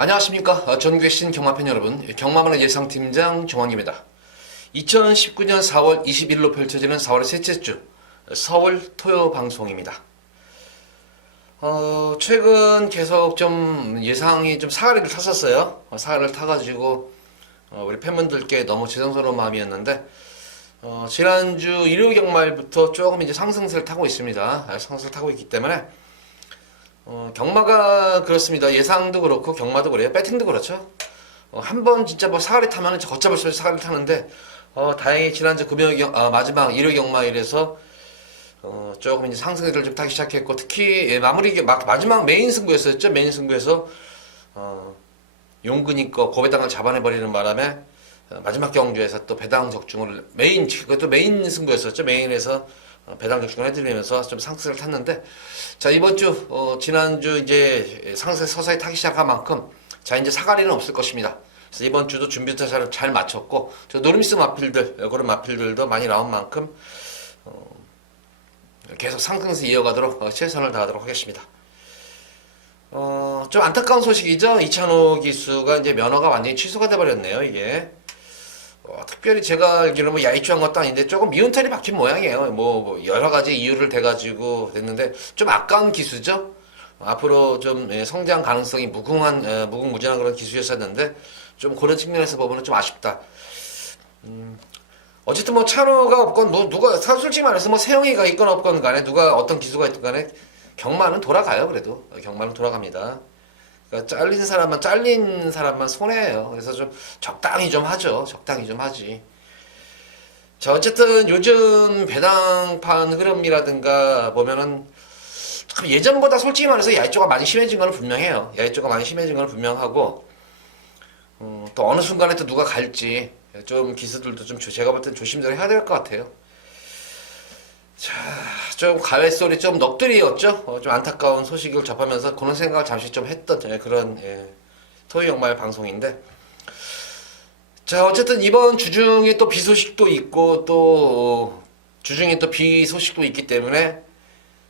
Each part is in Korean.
안녕하십니까. 전국의 경마팬 여러분, 경마만의 예상팀장 정황입니다. 2019년 4월 20일로 펼쳐지는 4월의 셋째 주 서울 토요 방송입니다. 최근 계속 좀 예상이 좀 사가리를 탔었어요. 사가리를 타가지고 우리 팬분들께 너무 죄송스러운 마음이었는데 지난주 일요일 경말부터 조금 이제 상승세를 타고 있습니다. 상승세를 타고 있기 때문에 경마가 그렇습니다. 예상도 그렇고 경마도 그래요. 배팅도 그렇죠. 한번 진짜 뭐 사가리 타면은 걷잡을 수 없이 사가리 타는데 다행히 지난주 마지막 일요일 경마일에서 조금 이제 상승세를 좀 타기 시작했고, 특히 마지막 메인 승부였었죠. 메인 승부에서 용근이 거 고배당을 잡아내버리는 바람에 마지막 경주에서 또 배당 적중을 그것도 메인 승부였었죠. 메인에서 배당 적중을 해드리면서 좀 상승을 탔는데, 자, 이번 주 지난주 이제 상승 서서히 타기 시작한 만큼 자, 이제 사가리는 없을 것입니다. 그래서 이번 주도 준비부터 잘 마쳤고, 노르미스 마필들, 그런 마필들도 많이 나온 만큼 계속 상승세 이어가도록 최선을 다하도록 하겠습니다. 좀 안타까운 소식이죠. 이찬호 기수가 이제 면허가 완전히 취소가 돼버렸네요. 이게 특별히 제가 알기로는 뭐 야이추한 것도 아닌데 조금 미운털이 박힌 모양이에요. 뭐 여러 가지 이유를 대가지고 됐는데 좀 아까운 기수죠. 앞으로 좀 성장 가능성이 무궁무진한 그런 기수였었는데 좀 그런 측면에서 보면 좀 아쉽다. 어쨌든 뭐 찬호가 없건 뭐 누가 솔직히 말해서 뭐 세영이가 있건 없건 간에 누가 어떤 기수가 있건 간에 경마는 돌아가요. 그래도 경마는 돌아갑니다. 그러니까 잘린 사람만 손해예요. 그래서 좀 적당히 좀 하죠. 적당히 좀 하지. 자, 어쨌든 요즘 배당판 흐름이라든가 보면은 예전보다 솔직히 말해서 야이조가 많이 심해진 건 분명해요. 야이조가 많이 심해진 건 분명하고, 또 어느 순간에 또 누가 갈지 좀 기수들도 좀 제가 볼 땐 조심들 해야 될 것 같아요. 자, 좀 가외 소리 좀 넋두리였죠. 좀 안타까운 소식을 접하면서 그런 생각을 잠시 좀 했던 그런 토요 연말 방송인데, 자, 어쨌든 이번 주중에 또 비 소식도 있고 또 주중에 또 비 소식도 있기 때문에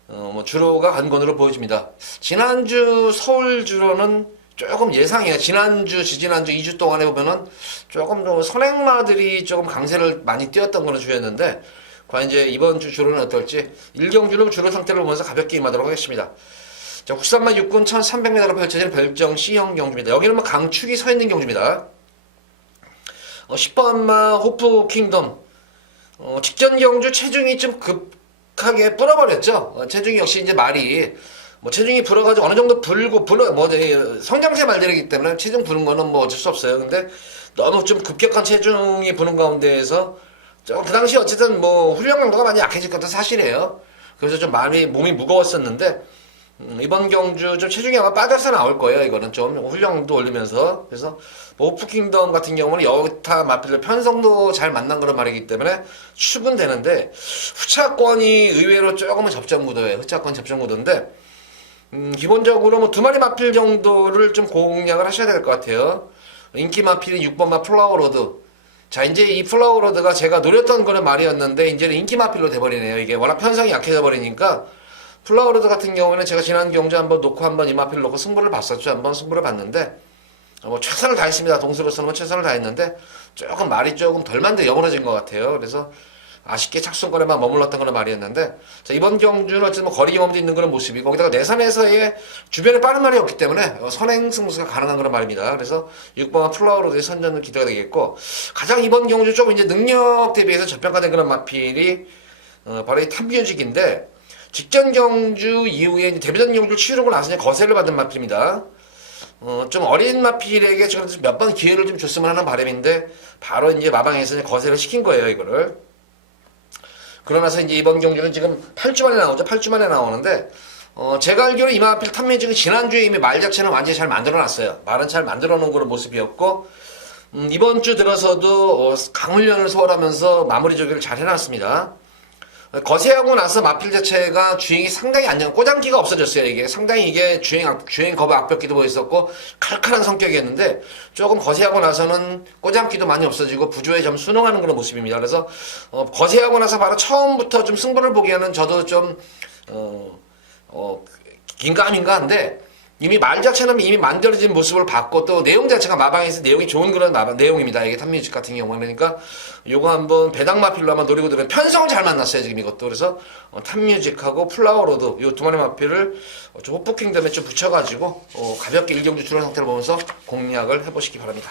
뭐 주로가 관건으로 보여집니다. 지난주 서울 주로는 조금 예상이에요. 지지난주 2주 동안에 보면은 조금 좀 선행마들이 조금 강세를 많이 띄었던 그런 주였는데, 과연 이제 이번 주 주로는 어떨지 1경주는 주로 상태를 보면서 가볍게 임하도록 하겠습니다. 자, 국산마 육군 1300m로 펼쳐지는 별정 C형 경주입니다. 여기는 뭐 강축이 서 있는 경주입니다. 10번마 호프 킹덤. 직전 경주 체중이 좀 급하게 불어버렸죠. 체중이 역시 이제 체중이 불어가지고 어느 정도 성장세 말들이기 때문에 체중 부는 거는 뭐 어쩔 수 없어요. 근데 너무 좀 급격한 체중이 부는 가운데에서 그 당시 어쨌든 뭐 훈련 강도가 많이 약해질 것도 사실이에요. 그래서 좀 몸이 무거웠었는데, 이번 경주 좀 체중이 아마 빠져서 나올 거예요. 이거는 좀 훈련도 올리면서. 그래서 오프킹덤 같은 경우는 여타 마필들 편성도 잘 만난 그런 말이기 때문에 추근되는데, 후차권이 의외로 조금은 접전 구도예요. 후차권 접전 구도인데, 기본적으로 뭐 두 마리 마필 정도를 좀 공략을 하셔야 될 것 같아요. 인기 마필이 6번마 플라워로드. 자, 이제 이 플라워로드가 제가 노렸던 그런 말이었는데 이제는 인기 마필로 돼버리네요. 이게 워낙 편성이 약해져 버리니까. 플라워로드 같은 경우에는 제가 지난 경주 한번 놓고 한번 이 마필을 놓고 승부를 봤었죠. 한번 승부를 봤는데 뭐 최선을 다했습니다. 동수로서는 뭐 최선을 다했는데 조금 말이 조금 덜 영어러진 것 같아요. 그래서 아쉽게 착순권에만 머물렀던 그런 말이었는데, 자, 이번 경주는 어쨌든 뭐 거리 경험도 있는 그런 모습이고, 거기다가 내선에서의 주변에 빠른 말이 없기 때문에 선행 승부가 가능한 그런 말입니다. 그래서 6번 플라워로드의 선전은 기대가 되겠고, 가장 이번 경주 조금 이제 능력 대비해서 저평가된 그런 마필이 바로 이 탐뮤직인데, 직전 경주 이후에 이제 데뷔전 경주를 치르고 나서 거세를 받은 마필입니다. 좀 어린 마필에게 지금 몇 번 기회를 좀 줬으면 하는 바람인데, 바로 이제 마방에서 거세를 시킨 거예요, 이거를. 그러면서 이제 이번 경주는 지금 8주 만에 나오죠. 8주 만에 나오는데, 제가 알기로 이마필 탐매직은 지난주에 이미 말 자체는 완전히 잘 만들어 놨어요. 말은 잘 만들어 놓은 그런 모습이었고, 이번 주 들어서도 강훈련을 소홀하면서 마무리 조기를 잘 해놨습니다. 거세하고 나서 마필 자체가 주행이 상당히 꼬장기가 없어졌어요. 이게 상당히 이게 주행 거부 악벽기도 보였었고 칼칼한 성격이었는데, 조금 거세하고 나서는 꼬장기도 많이 없어지고 부조에 좀 순응하는 그런 모습입니다. 그래서 거세하고 나서 바로 처음부터 좀 승부를 보기에는 저도 좀 긴가민가한데, 이미 말 자체는 이미 만들어진 모습을 봤고 또 내용 자체가 마방에서 내용이 좋은 그런 내용입니다. 이게 탑뮤직 같은 경우는 그러니까 요거 한번 배당마필로 한번 노리고 들으면 편성을 잘 만났어요 지금 이것도. 그래서 탑뮤직하고 플라워로드 요 두 마리 마필을 좀 호프킹덤에 좀 붙여가지고 가볍게 1경주 출현 상태를 보면서 공략을 해보시기 바랍니다.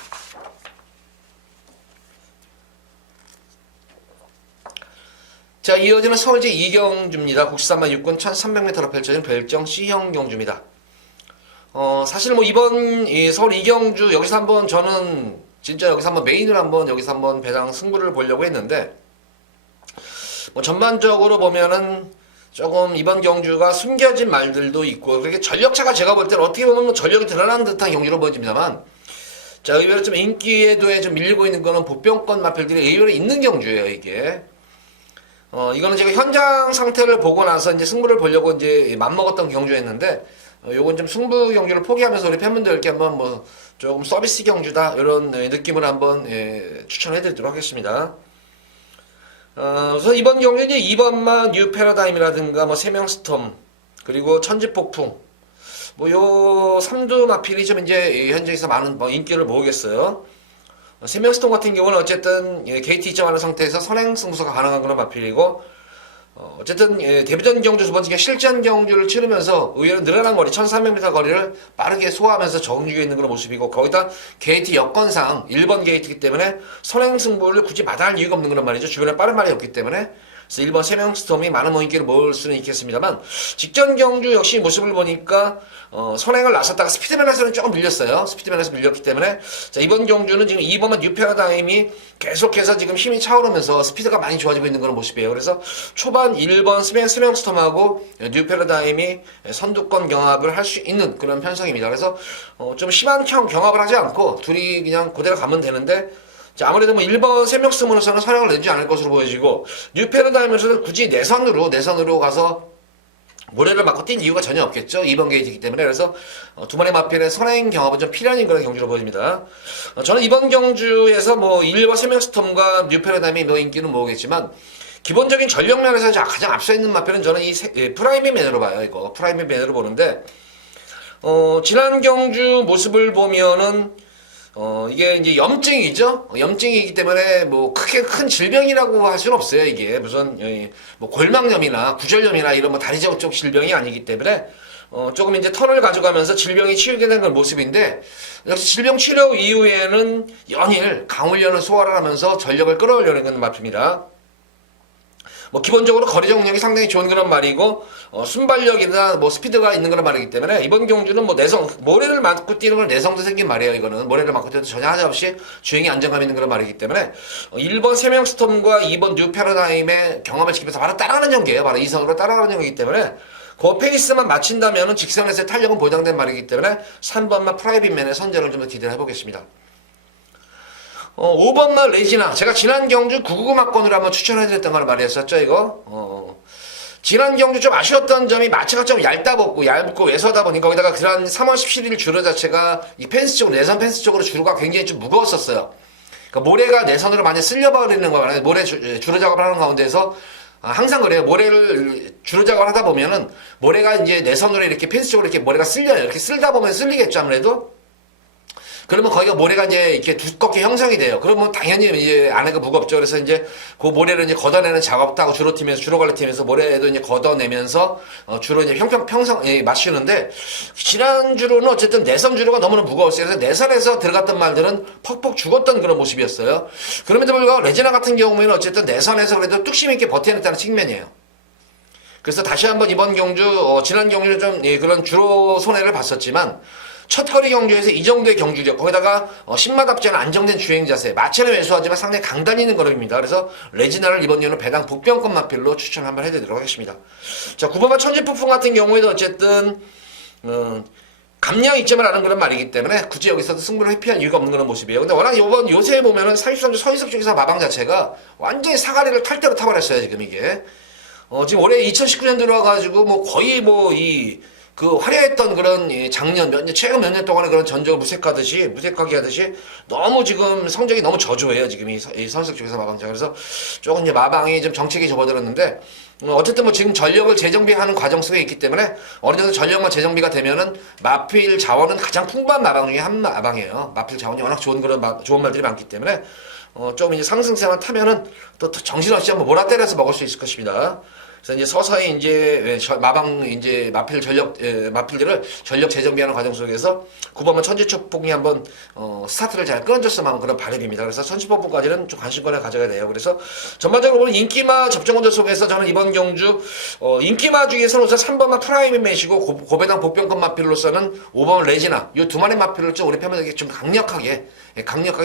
자, 이어지는 서울제 2경주입니다. 국산만 육군 1300m로 펼쳐진 별정 C형 경주입니다. 사실 뭐 이번 이 서울 2경주 여기서 한번 저는 진짜 여기서 한번 메인을 한번 여기서 한번 배당 승부를 보려고 했는데 뭐 전반적으로 보면은 조금 이번 경주가 숨겨진 말들도 있고 그렇게 전력차가 제가 볼 때는 어떻게 보면 뭐 전력이 드러나는 듯한 경주로 보여집니다만 자, 의외로 좀 인기에도에 좀 밀리고 있는 거는 보병권 마필들이 의외로 있는 경주예요, 이게. 이거는 제가 현장 상태를 보고 나서 이제 승부를 보려고 이제 맘먹었던 경주였는데, 요건 좀 승부 경주를 포기하면서 우리 팬분들께 한번 뭐 조금 서비스 경주다, 이런 느낌을 한번 추천해 드리도록 하겠습니다. 우선 이번 경주 이제 2번만 뉴 패러다임이라든가 뭐 세명스톰, 그리고 천지폭풍, 뭐 요 3두 마필이 좀 이제 현장에서 많은 뭐 인기를 모으겠어요. 세명스톤 같은 경우는 어쨌든 게이트 입점하는 상태에서 선행 승부가 가능한 그런 마필이고 어쨌든 데뷔전 경주 두 번째 실전 경주를 치르면서 의외로 늘어난 거리 1300m 거리를 빠르게 소화하면서 정주에 있는 그런 모습이고 거기다 게이트 여건상 1번 게이트이기 때문에 선행 승부를 굳이 마다할 이유가 없는 그런 말이죠. 주변에 빠른 말이 없기 때문에 그래서 1번 세명스톰이 많은 인기를 모을 수는 있겠습니다만 직전 경주 역시 모습을 보니까 선행을 나섰다가 스피드맨에서는 조금 밀렸어요. 스피드맨에서 밀렸기 때문에 자, 이번 경주는 지금 2번만 뉴 패러다임이 계속해서 지금 힘이 차오르면서 스피드가 많이 좋아지고 있는 그런 모습이에요. 그래서 초반 1번 세명스톰하고 뉴 패러다임이 선두권 경합을 할 수 있는 그런 편성입니다. 그래서 좀 심한 경합을 하지 않고 둘이 그냥 그대로 가면 되는데 자, 아무래도 뭐 1번 세명스톰으로서는 선행을 내지 않을 것으로 보여지고 뉴 패러다임에서는 굳이 내선으로 가서 모래를 맞고 뛴 이유가 전혀 없겠죠. 2번 게이트이기 때문에. 그래서 두 마리 마필의 선행 경합은 좀 필연인 그런 경주로 보입니다. 저는 이번 경주에서 뭐 1번 세명스톰과 뉴 패러다임이 뭐 인기는 모으겠지만 기본적인 전력면에서 가장 앞서 있는 마필은 저는 이 프라이미 맨으로 봐요. 이거 프라이미 맨으로 보는데 지난 경주 모습을 보면은 이게 이제 염증이죠. 염증이기 때문에 뭐 크게 큰 질병이라고 할 수는 없어요. 이게 무슨 뭐 골막염이나 구절염이나 이런 뭐 다리 쪽 질병이 아니기 때문에 조금 이제 턴을 가져가면서 질병이 치유게 되는 모습인데 역시 질병 치료 이후에는 연일 강훈련을 소화를 하면서 전력을 끌어올려는 그런 마필입니다. 뭐 기본적으로 거리 정력이 상당히 좋은 그런 말이고 순발력이나 뭐 스피드가 있는 그런 말이기 때문에 이번 경주는 뭐 모래를 맞고 뛰는 건 내성도 생긴 말이에요. 이거는 모래를 맞고 뛰어도 전혀 하자 없이 주행이 안정감 있는 그런 말이기 때문에 1번 세명스톰과 2번 뉴 패러다임의 경험을 지키면서 바로 따라가는 경기예요. 바로 이성으로 따라가는 경기이기 때문에 그 페이스만 맞춘다면 직선에서의 탄력은 보장된 말이기 때문에 3번만 프라이빗맨의 선전을 좀 더 기대를 해보겠습니다. 5번만 레지나. 제가 지난 경주 999 막권으로 한번 추천해드렸던 걸 말했었죠, 이거. 지난 경주 좀 아쉬웠던 점이 마체가 좀 얇고 외서다 보니까 거기다가 그런 3월 17일 주로 자체가 이 펜스 쪽, 내선 펜스 쪽으로 주로가 굉장히 좀 무거웠었어요. 그러니까 모래가 내선으로 많이 쓸려버리는 거잖아요. 모래 주로 작업을 하는 가운데서 항상 그래요. 모래를 주로 작업을 하다 보면은 모래가 이제 내선으로 이렇게 펜스 쪽으로 이렇게 모래가 쓸려요. 이렇게 쓸다 보면 쓸리겠죠, 아무래도. 그러면 거기가 모래가 이제 이렇게 두껍게 형성이 돼요. 그러면 당연히 이제 안에가 무겁죠. 그래서 이제 그 모래를 이제 걷어내는 작업도 하고 주로 관리팀에서 모래도 이제 걷어내면서 주로 이제 평성 맞추는데 지난 주로는 어쨌든 내선 주로가 너무나 무거웠어요. 그래서 내선에서 들어갔던 말들은 퍽퍽 죽었던 그런 모습이었어요. 그럼에도 불구하고 레지나 같은 경우에는 어쨌든 내선에서 그래도 뚝심 있게 버텨냈다는 측면이에요. 그래서 다시 한번 이번 경주 지난 경주는 좀 그런 주로 손해를 봤었지만 첫 거리 경주에서 이 정도의 경주력, 거기다가 신마답지 않은 안정된 주행 자세, 마체는 왜소하지만 상당히 강단 있는 걸음입니다. 그래서 레지나를 이번 연은 배당 복병권 마필로 추천 한번 해드리도록 하겠습니다. 자, 9번마 천지폭풍 같은 경우에도 어쨌든 감량 입점을 하는 그런 말이기 때문에 굳이 여기서도 승부를 회피한 이유가 없는 그런 모습이에요. 근데 워낙 요새 보면은 43주 서희석 쪽에서 마방 자체가 완전히 사가리를 탈 대로 타버렸어요, 지금 이게. 지금 올해 2019년 들어와가지고 뭐 거의 그 화려했던 그런 작년 최근 몇 년 동안의 그런 전적을 무색하게 하듯이 너무 지금 성적이 너무 저조해요. 지금 이 선수 쪽에서 마방자. 그래서 조금 이제 마방이 좀 정책이 접어들었는데 어쨌든 뭐 지금 전력을 재정비하는 과정 속에 있기 때문에 어느 정도 전력만 재정비가 되면은 마필 자원은 가장 풍부한 마방 중에 한 마방이에요. 마필 자원이 워낙 좋은 좋은 말들이 많기 때문에 좀 이제 상승세만 타면은 또 정신없이 한번 몰아때려서 먹을 수 있을 것입니다. 그래서 이제 서서히 이제 마방 이제 마필들을 전력 재정비하는 과정 속에서 9번만 천지초봉이 한번 스타트를 잘 끊어줬으면 하는 그런 바람입니다. 그래서 천지초봉까지는 좀 관심권을 가져야 돼요. 그래서 전반적으로 보면 인기마 접종원조 속에서 저는 이번 경주 인기마 중에서는 우선 3번만 프라이밍 매시고 고배당 복병권 마필로서는 5번 레지나 이 두 마리 마필을 좀 우리 팬분들에게 좀 강력하게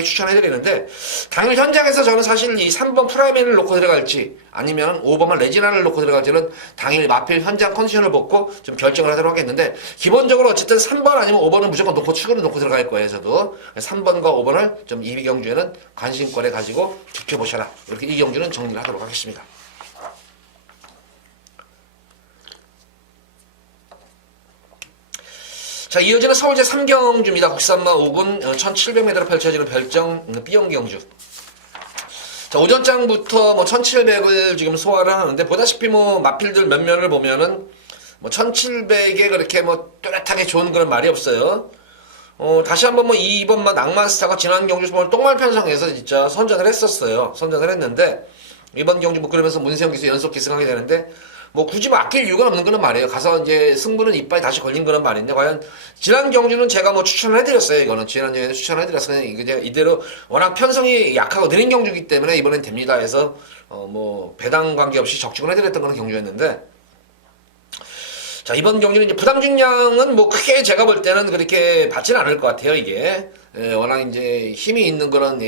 추천해드리는데 당일 현장에서 저는 사실 이 3번 프라이맨을 놓고 들어갈지 아니면 5번만 레지나를 놓고 들어갈지는 당일 마필 현장 컨디션을 보고 좀 결정을 하도록 하겠는데 기본적으로 어쨌든 3번 아니면 5번은 무조건 축으로 놓고 들어갈 거예요. 저도 3번과 5번을 좀 이 경주에는 관심권에 가지고 지켜보셔라. 이렇게 이 경주는 정리를 하도록 하겠습니다. 자, 이어지는 서울제 3경주입니다. 국산마 5군 1700m로 펼쳐지는 별정 B형 경주. 자, 오전장부터 뭐 1700을 지금 소화를 하는데 보다시피 뭐 마필들 몇 면을 보면은 뭐 1700에 그렇게 뭐 뚜렷하게 좋은 그런 말이 없어요. 다시 한번 뭐 2번마 낭만스타가 지난 경주 보면 똥말 편성에서 진짜 선전을 했었어요. 선전을 했는데 이번 경주 뭐 그러면서 문세영 기수 연속 기승하게 되는데 뭐 굳이 뭐 아낄 이유가 없는 그런 말이에요. 가서 이제 승부는 이빨이 다시 걸린 그런 말인데 과연 지난 경주는 제가 뭐 추천을 해드렸어요. 이거는 지난 경주에 추천을 해드렸어요. 이게 이대로 워낙 편성이 약하고 느린 경주이기 때문에 이번엔 됩니다 해서 뭐 배당 관계없이 적중을 해드렸던 그런 경주였는데 자 이번 경주는 이제 부담 중량은 뭐 크게 제가 볼 때는 그렇게 받지는 않을 것 같아요. 이게 워낙 이제 힘이 있는 그런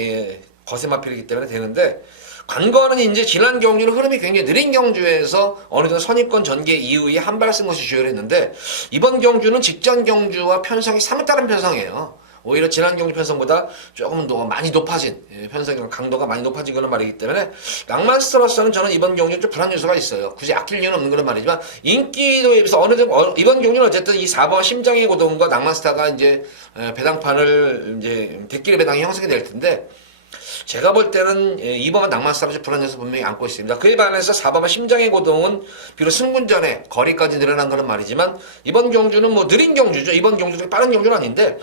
거세 마필이기 때문에 되는데. 관건은 이제 지난 경주는 흐름이 굉장히 느린 경주에서 어느 정도 선입권 전개 이후에 한 발 쓴 것이 주요했는데 이번 경주는 직전 경주와 편성이 사뭇 다른 편성이에요. 오히려 지난 경주 편성보다 조금 더 많이 높아진 편성의 강도가 많이 높아진 그런 말이기 때문에 낭만스터로서는 저는 이번 경주는 좀 불안 요소가 있어요. 굳이 아낄 이유는 없는 그런 말이지만 인기도에 비해서 어느 정도 이번 경주는 어쨌든 이 4번 심장의 고동과 낭만스타가 이제 배당판을 이제 대끼리 배당이 형성이 될 텐데 제가 볼 때는 2번만 낭만스타를 불안 요소 분명히 안고 있습니다. 그에 반해서 4번만 심장의 고동은 비록 승군 전에 거리까지 늘어난 그런 말이지만 이번 경주는 뭐 느린 경주죠. 이번 경주도 빠른 경주는 아닌데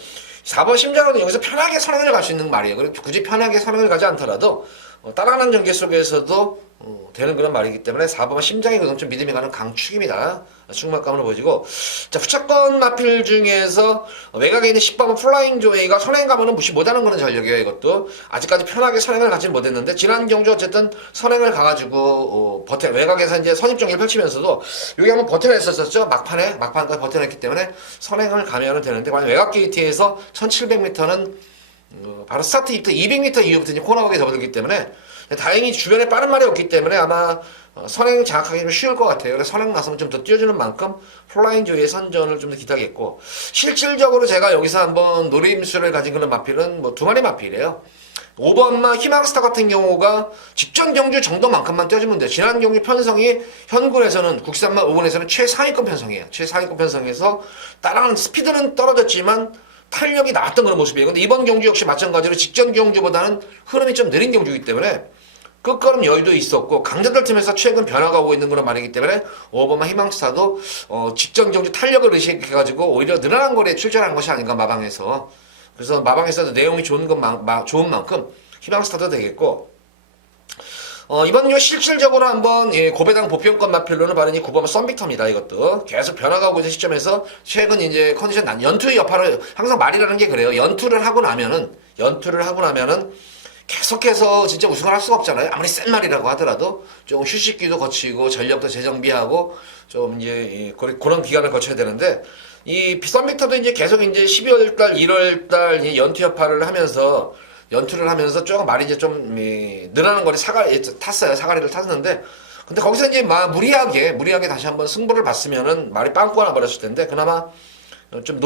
4번 심장은 여기서 편하게 선행을 갈 수 있는 말이에요. 그리고 굳이 편하게 선행을 가지 않더라도 따라가는 전개 속에서도 되는 그런 말이기 때문에 4번 심장의 고동 좀 믿음이 가는 강축입니다. 충만감으로 보여지고 자 후차권 마필 중에서 외곽에 있는 10번 플라잉 조웨이가 선행감은 무시 못하는 그런 전력이에요. 이것도 아직까지 편하게 선행을 가지는 못했는데 지난 경주 어쨌든 선행을 가가지고 외곽에서 이제 선입정기를 펼치면서도 여기 한번 버텨냈었죠. 막판까지 버텨냈기 때문에 선행을 가면 되는데 과연 외곽 게이트에서 1700m는 바로 스타트부터 200m 이후부터 이제 코너각에 접어들기 때문에 다행히 주변에 빠른 말이 없기 때문에 아마 선행 장악하기 좀 쉬울 것 같아요. 그래서 선행 나서면 좀 더 뛰어주는 만큼 플라잉 조의 선전을 좀 더 기대하겠고 실질적으로 제가 여기서 한번 노림수를 가진 그런 마필은 뭐 두 마리 마필이에요. 5번마 희망스타 같은 경우가 직전 경주 정도만큼만 뛰어주면 돼요. 지난 경주 편성이 현군에서는 국산마 5군에서는 최상위권 편성이에요. 최상위권 편성에서 따라가는 스피드는 떨어졌지만 탄력이 나왔던 그런 모습이에요. 근데 이번 경주 역시 마찬가지로 직전 경주보다는 흐름이 좀 느린 경주이기 때문에 끝걸음 여유도 있었고 강자들 팀에서 최근 변화가 오고 있는 그런 말이기 때문에 5번마 희망스타도 직전 경주 탄력을 의식해가지고 오히려 늘어난 거리에 출전한 것이 아닌가 마방에서. 그래서 마방에서도 내용이 좋은 만큼 희망스타도 되겠고 이번 요 실질적으로 한번 고배당 보편권 마필로는 바로 이 9번 썬빅터입니다. 이것도 계속 변화가 오고 있는 시점에서 최근 이제 컨디션 연투의 여파를 항상 말이라는 게 그래요. 연투를 하고 나면은 계속해서 진짜 우승을 할 수가 없잖아요. 아무리 센 말이라고 하더라도 조금 휴식기도 거치고 전력도 재정비하고 좀 이제 그런 기간을 거쳐야 되는데 이 썬빅터도 이제 계속 이제 12월달, 1월달 연투 여파를 하면서 연투를 하면서 조금 말이 이제 좀 늘어나는 거리 사가리를 탔는데 근데 거기서 이제 무리하게 다시 한번 승부를 봤으면은 말이 빵꾸 하나 버렸을 텐데 그나마 좀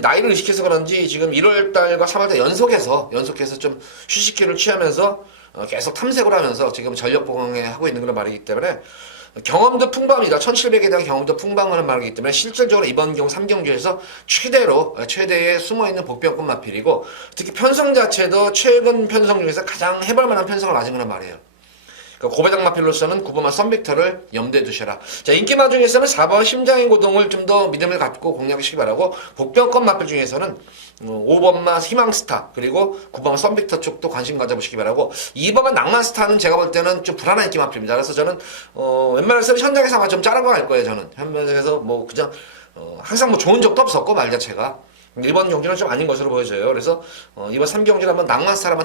나이를 의식해서 그런지 지금 1월달과 3월달 연속해서 좀 휴식기를 취하면서 계속 탐색을 하면서 지금 전력 보강에 하고 있는 그런 말이기 때문에 경험도 풍부합니다. 1700에 대한 경험도 풍부한 말이기 때문에 실질적으로 이번 경우 3경주에서 최대의 숨어있는 복병권 마필이고, 특히 편성 자체도 최근 편성 중에서 가장 해볼만한 편성을 맞은 거란 말이에요. 고배당 마필로서는 9번마 썬빅터를 염두에 두셔라. 자, 인기마 중에서는 4번 심장의 고동을 좀 더 믿음을 갖고 공략하시기 바라고, 복병권 마필 중에서는 5번마 희망스타, 그리고 9번마 썬빅터 쪽도 관심 가져보시기 바라고, 2번마 낭만스타는 제가 볼 때는 좀 불안한 인기 마필입니다. 그래서 저는 웬만해서는 현장에서 아마 좀 자르고 갈 거예요. 저는 현장에서 뭐 그냥 항상 뭐 좋은 적도 없었고 말 자체가. 이번 경주는 좀 아닌 것으로 보여져요. 그래서 이번 3경주를 한번 낭만스타를 한번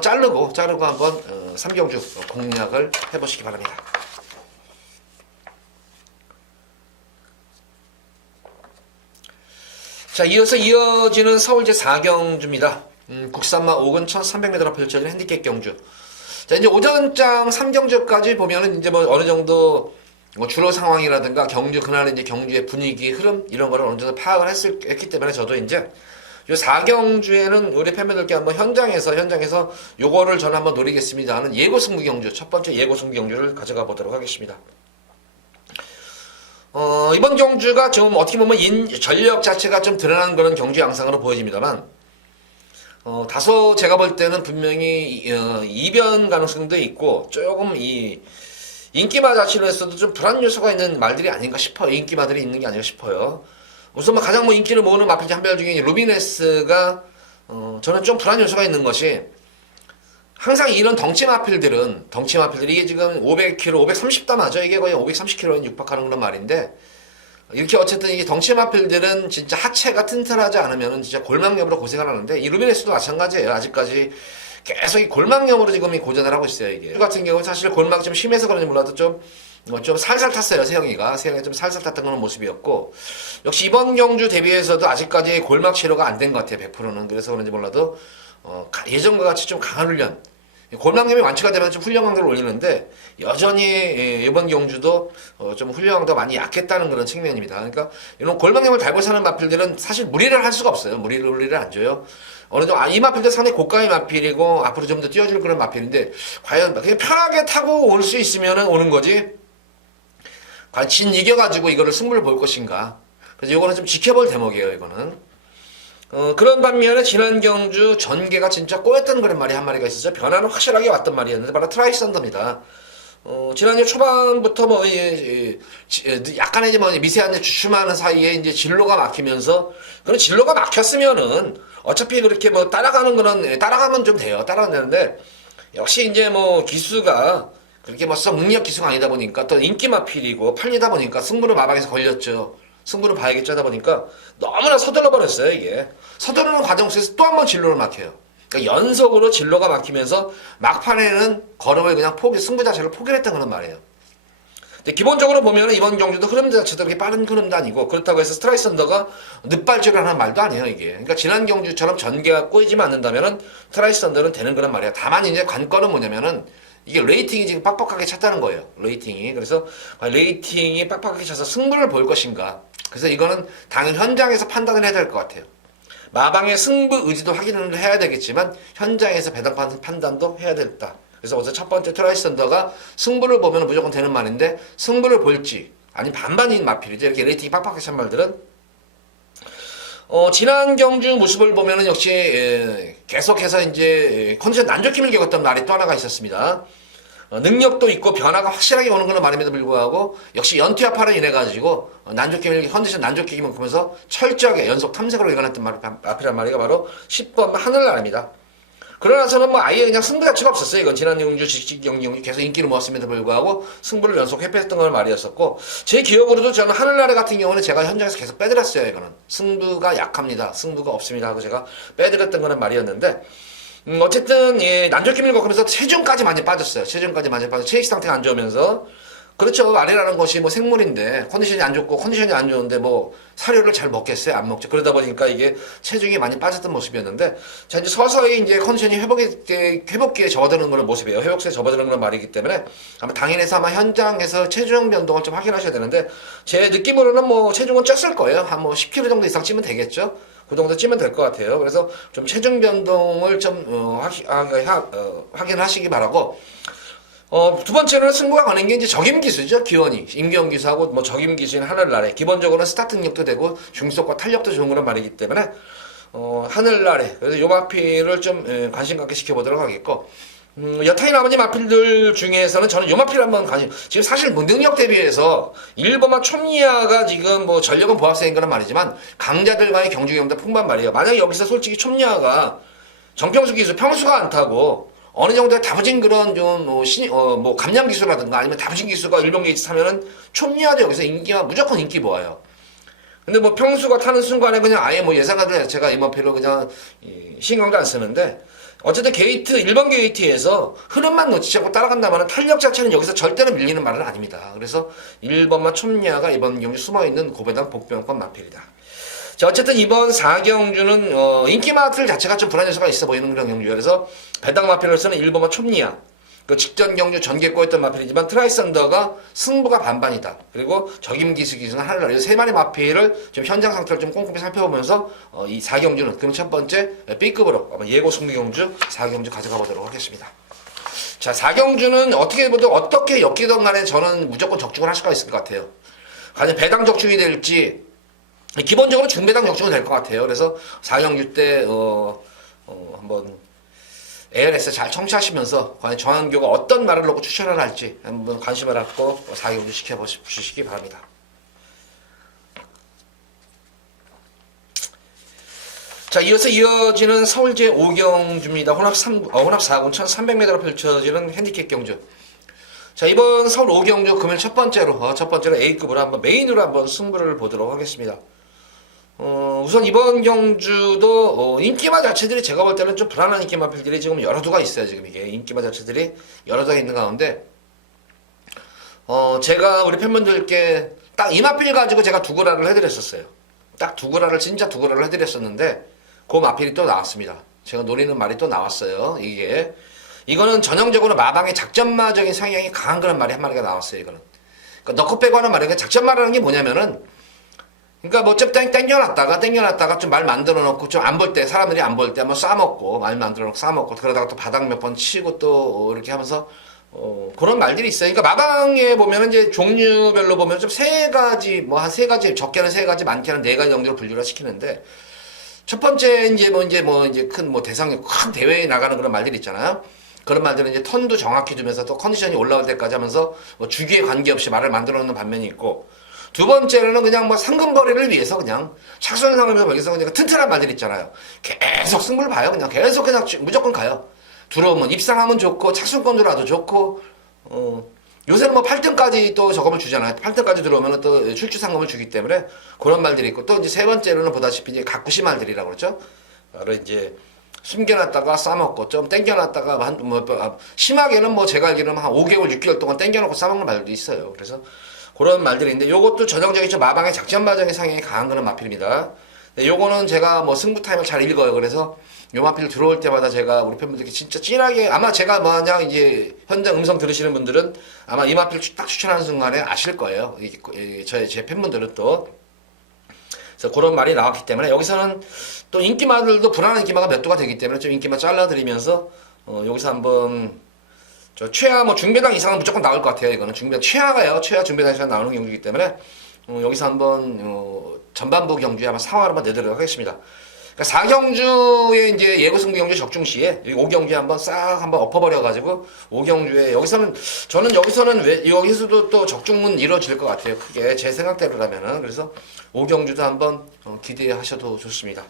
자르고 한번 3경주 공략을 해보시기 바랍니다. 자, 이어지는 서울제 4경주입니다. 국산마 5근 1300m로 펼쳐진 핸디캡 경주. 자, 이제 오전장 3경주까지 보면은 이제 뭐 어느 정도 뭐 주로 상황이라든가 경주, 그날 이제 경주의 분위기, 흐름, 이런 거를 어느 정도 파악을 했기 때문에 저도 이제 요 4경주에는 우리 팬분들께 한번 현장에서 요거를 저는 한번 노리겠습니다 하는 예고 승부 경주, 첫 번째 예고 승부 경주를 가져가 보도록 하겠습니다. 이번 경주가 좀 어떻게 보면 전력 자체가 좀 드러나는 그런 경주 양상으로 보여집니다만, 다소 제가 볼 때는 분명히 이변 가능성도 있고, 조금 이 인기마 자체로서도 좀 불안 요소가 있는 말들이 아닌가 싶어요. 인기마들이 있는 게 아닌가 싶어요. 우선 뭐 가장 뭐 인기를 모으는 마필 한별 중에 루미네스가 저는 좀 불안 요소가 있는 것이, 항상 이런 덩치 마필들이 이게 지금 500kg, 530다 맞아. 이게 거의 530kg에 육박하는 그런 말인데, 이렇게 어쨌든 이게 덩치 마필들은 진짜 하체가 튼튼하지 않으면은 진짜 골막염으로 고생을 하는데, 이 루미네스도 마찬가지예요. 아직까지 계속 이 골막염으로 지금 고전을 하고 있어요. 이게 같은 경우 사실 골막이 좀 심해서 그런지 몰라도 좀 살살 탔어요. 세영이가 좀 살살 탔던 그런 모습이었고, 역시 이번 경주 대비해서도 아직까지 골막 치료가 안 된 것 같아요. 100%는. 그래서 그런지 몰라도 예전과 같이 좀 강한 훈련, 골막염이 완치가 되면 좀 훈련 강도를 올리는데, 여전히 이번 경주도 좀 훈련 강도가 많이 약했다는 그런 측면입니다. 그러니까 이런 골막염을 달고 사는 마필들은 사실 무리를 할 수가 없어요. 무리를 안 줘요. 어느 정도 이 마필도 상당히 고가의 마필이고 앞으로 좀 더 뛰어줄 그런 마필인데, 과연 그냥 편하게 타고 올 수 있으면 오는 거지, 과연 이겨가지고 이거를 승부를 볼 것인가. 그래서 이거는 좀 지켜볼 대목이에요. 이거는. 그런 반면에 지난 경주 전개가 진짜 꼬였던 그런 말이 한 마리가 있었죠. 변화는 확실하게 왔던 말이었는데, 바로 트라이썬더입니다. 지난해 초반부터 뭐 약간의 이제 뭐 미세한 주춤하는 사이에 이제 진로가 막히면서, 그런 진로가 막혔으면은 어차피 그렇게 뭐 따라가면 좀 돼요. 따라가면 되는데, 역시 이제 뭐 기수가 그렇게 뭐 썩 능력 기수가 아니다 보니까, 또 인기 마필이고 팔리다 보니까 승부를 마방에서 걸렸죠. 승부를 봐야겠죠 하다 보니까 너무나 서둘러 버렸어요. 이게 서두르는 과정 속에서 또 한 번 진로를 막혀요. 그러니까 연속으로 진로가 막히면서 막판에는 걸음을 그냥 승부 자체를 포기했던 그런 말이에요. 근데 기본적으로 보면 이번 경주도 흐름 자체도 그렇게 빠른 흐름도 아니고, 그렇다고 해서 트라이썬더가 늦발질을 하는 말도 아니에요. 이게 그러니까 지난 경주처럼 전개가 꼬이지만 않는다면은 트라이썬더는 되는 그런 말이야. 다만 이제 관건은 뭐냐면은, 이게 레이팅이 지금 빡빡하게 찼다는 거예요. 레이팅이. 그래서 레이팅이 빡빡하게 차서 승부를 볼 것인가. 그래서 이거는 당연 현장에서 판단을 해야 될 것 같아요. 마방의 승부 의지도 확인을 해야 되겠지만, 현장에서 배당 판단도 해야 되겠다. 그래서 어제 첫 번째 트라이썬더가 승부를 보면 무조건 되는 말인데, 승부를 볼지 아니 반반인 마필이죠. 이렇게 레이팅이 빡빡하게 찬 말들은 지난 경주 모습을 보면은 역시 계속해서 이제 컨디션 난조킴을 겪었던 말이 또 하나가 있었습니다. 능력도 있고 변화가 확실하게 오는 그런 말임에도 불구하고, 역시 연투야파로 인해 가지고 컨디션 난조킴을 겪으면서 철저하게 연속 탐색으로 일관했던 마필이란 말이가 바로 10번 하늘나라입니다. 그러나서는 뭐 아예 그냥 승부 자체가 없었어요. 이건 지난 경주 직직 경주 계속 인기를 모았음에도 불구하고 승부를 연속 회피했던 건 말이었었고, 제 기억으로도 저는 하늘나라 같은 경우는 제가 현장에서 계속 빼드렸어요. 이거는 승부가 약합니다, 승부가 없습니다 하고 제가 빼드렸던 거는 말이었는데, 어쨌든 난조킴을 겪으면서 체중까지 많이 빠졌어요. 체익 상태가 안 좋으면서. 그렇죠. 아래라는 것이 뭐 생물인데 컨디션이 안 좋은데 뭐 사료를 잘 먹겠어요? 안 먹죠. 그러다 보니까 이게 체중이 많이 빠졌던 모습이었는데, 자, 이제 서서히 이제 컨디션이 회복기에 접어드는 그런 모습이에요. 회복기에 접어드는 그런 말이기 때문에 아마 당연해서 아마 현장에서 체중 변동을 좀 확인하셔야 되는데, 제 느낌으로는 뭐 체중은 쪘을 거예요. 한 뭐 10kg 정도 이상 찌면 되겠죠. 그 정도 찌면 될 것 같아요. 그래서 좀 체중 변동을 좀 확인하시기 바라고, 두 번째로는 승부가 가는 게 이제 적임기수죠. 기원이. 임기원 기수하고 뭐 적임기수인 하늘나래. 기본적으로는 스타트 능력도 되고 중속과 탄력도 좋은 그런 말이기 때문에, 하늘나래. 그래서 요 마필을 좀 관심 갖게 시켜보도록 하겠고, 여타의 나머지 마필들 중에서는 저는 요 마필 한번 지금 사실 뭐 능력 대비해서 일본만 촘니아가 지금 뭐 전력은 보합세인 거는 말이지만 강자들과의 경주 경험도 풍부한 말이에요. 만약에 여기서 솔직히 촘니아가 정평수 기수 평수가 안 타고 어느 정도의 다부진 그런 좀 뭐 감량 기수라든가 아니면 다부진 기수가 일본 게이트 타면은 촘니아도 여기서 인기가 무조건 인기 모아요. 근데 뭐 평수가 타는 순간에 그냥 아예 뭐 예상가들 자체가 이 마필로 그냥 신경도 안 쓰는데, 어쨌든 게이트 1번 게이트에서 흐름만 놓치지 않고 따라간다면 탄력 자체는 여기서 절대로 밀리는 말은 아닙니다. 그래서 1번만 촘니아가 이번 경주 숨어있는 고배당 복병권 마필이다. 자, 어쨌든 이번 4경주는 인기 마필 자체가 좀 불안 요소가 있어 보이는 그런 경주예요. 그래서 배당 마필로서는 1번만 촘니아, 그 직전 경주 전개꼬였던 마필이지만 트라이썬더가 승부가 반반이다. 그리고 적임기수 기수는 하늘나라. 이 세 마리 마필을 좀 현장 상태를 좀 꼼꼼히 살펴보면서 이 4경주는 그럼 첫 번째 B급으로 예고 승부 경주 4경주 가져가 보도록 하겠습니다. 자, 4경주는 어떻게 보든 어떻게 엮이든 간에 저는 무조건 적중을 할 수가 있을 것 같아요. 과연 배당 적중이 될지, 기본적으로 중배당 적중이 될 것 같아요. 그래서 4경주 때 한번 ALS 잘 청취하시면서 과연 정한교가 어떤 말을 놓고 추천을 할지 한번 관심을 갖고 4경주 지켜보시기 바랍니다. 자, 이어지는 서울제 5경주입니다. 혼합 4군 1300m로 펼쳐지는 핸디캡 경주. 자, 이번 서울 5경주 금일 첫 번째로 A급으로 한번 메인으로 한번 승부를 보도록 하겠습니다. 우선 이번 경주도 인기마 자체들이 제가 볼 때는 좀 불안한 인기마 필들이 지금 여러 두가 있어요. 지금 이게 인기마 자체들이 여러 두가 있는 가운데, 제가 우리 팬분들께 딱 이 마필 가지고 제가 두 구라를 해드렸었어요. 딱 두 구라를 진짜 두 구라를 해드렸었는데 그 마필이 또 나왔습니다. 제가 노리는 말이 또 나왔어요. 이거는 전형적으로 마방의 작전마적인 성향이 강한 그런 말이 한 마리가 나왔어요. 이거는 그러니까 넣고 빼고 하는 말이에요. 작전마라는 게 뭐냐면은, 그러니까 뭐 좀 땡겨놨다가 좀 말 만들어 놓고 좀 안 볼 때, 사람들이 안 볼 때 한번 싸먹고, 말 만들어 놓고 싸먹고, 그러다가 또 바닥 몇 번 치고 또 이렇게 하면서 그런 말들이 있어요. 그러니까 마방에 보면은 이제 종류별로 보면 좀 세 가지, 뭐 한 세 가지, 적게는 세 가지, 많게는 네 가지 정도로 분류를 시키는데, 첫 번째 이제 큰 뭐 대상이 큰 대회에 나가는 그런 말들이 있잖아요. 그런 말들은 이제 턴도 정확히 두면서 또 컨디션이 올라올 때까지 하면서 뭐 주기에 관계없이 말을 만들어 놓는 반면이 있고, 두 번째로는 그냥 뭐 상금벌이를 위해서 그냥 착순상금에서 벌기서 그냥 튼튼한 말들 있잖아요. 계속 승부를 봐요. 계속 그냥 무조건 가요. 들어오면 입상하면 좋고 착순권으로라도 좋고, 요새는 뭐 8등까지 또 저금을 주잖아요. 8등까지 들어오면 또 출주상금을 주기 때문에 그런 말들이 있고, 또 이제 세 번째로는 보다시피 이제 가꾸시 말들이라고 그러죠. 바로 이제 숨겨놨다가 싸먹고 좀 땡겨놨다가 심하게는 뭐 제가 알기로는 한 5개월 6개월 동안 땡겨놓고 싸먹는 말도 있어요. 그래서 그런 말들이 있는데, 요것도 전형적인 좀 마방의 작전마적인 상향이 강한 그런 마필입니다. 요거는 제가 뭐 승부 타임을 잘 읽어요. 그래서 요 마필 들어올 때마다 제가 우리 팬분들께 진짜 찐하게, 아마 제가 만약 이제 현장 음성 들으시는 분들은 아마 이 마필 딱 추천하는 순간에 아실 거예요. 제 팬분들은 또. 그래서 그런 말이 나왔기 때문에 여기서는 또 인기마들도 불안한 인기마가 몇 두가 되기 때문에 좀 인기마 잘라드리면서 여기서 한번 최하 뭐 중배당 이상은 무조건 나올 것 같아요. 이거는 최하 중배당 이상 나오는 경주이기 때문에 여기서 한번 전반부 경주에 아마 상황을 한번 내도록 하겠습니다. 그러니까 4경주에 이제 예고 승부 경주 적중 시에 5경주에 한번 싹 한번 엎어버려가지고 5경주에 여기서도 또 적중은 이루어질 것 같아요. 크게 제 생각대로라면은. 그래서 5경주도 한번 기대하셔도 좋습니다.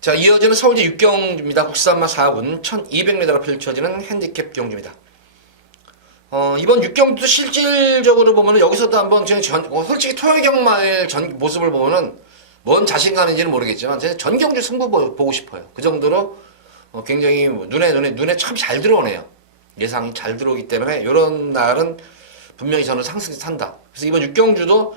자, 이어지는 서울제 6경주입니다. 국산마 4군 1200m로 펼쳐지는 핸디캡 경주입니다. 이번 6경주도 실질적으로 보면은 여기서도 한번 솔직히 토요경마의 모습을 보면은 뭔 자신감인지는 모르겠지만 제가 전경주 승부 보고 싶어요. 그 정도로 굉장히 눈에 참 잘 들어오네요. 예상이 잘 들어오기 때문에 이런 날은 분명히 저는 상승이 산다. 그래서 이번 6경주도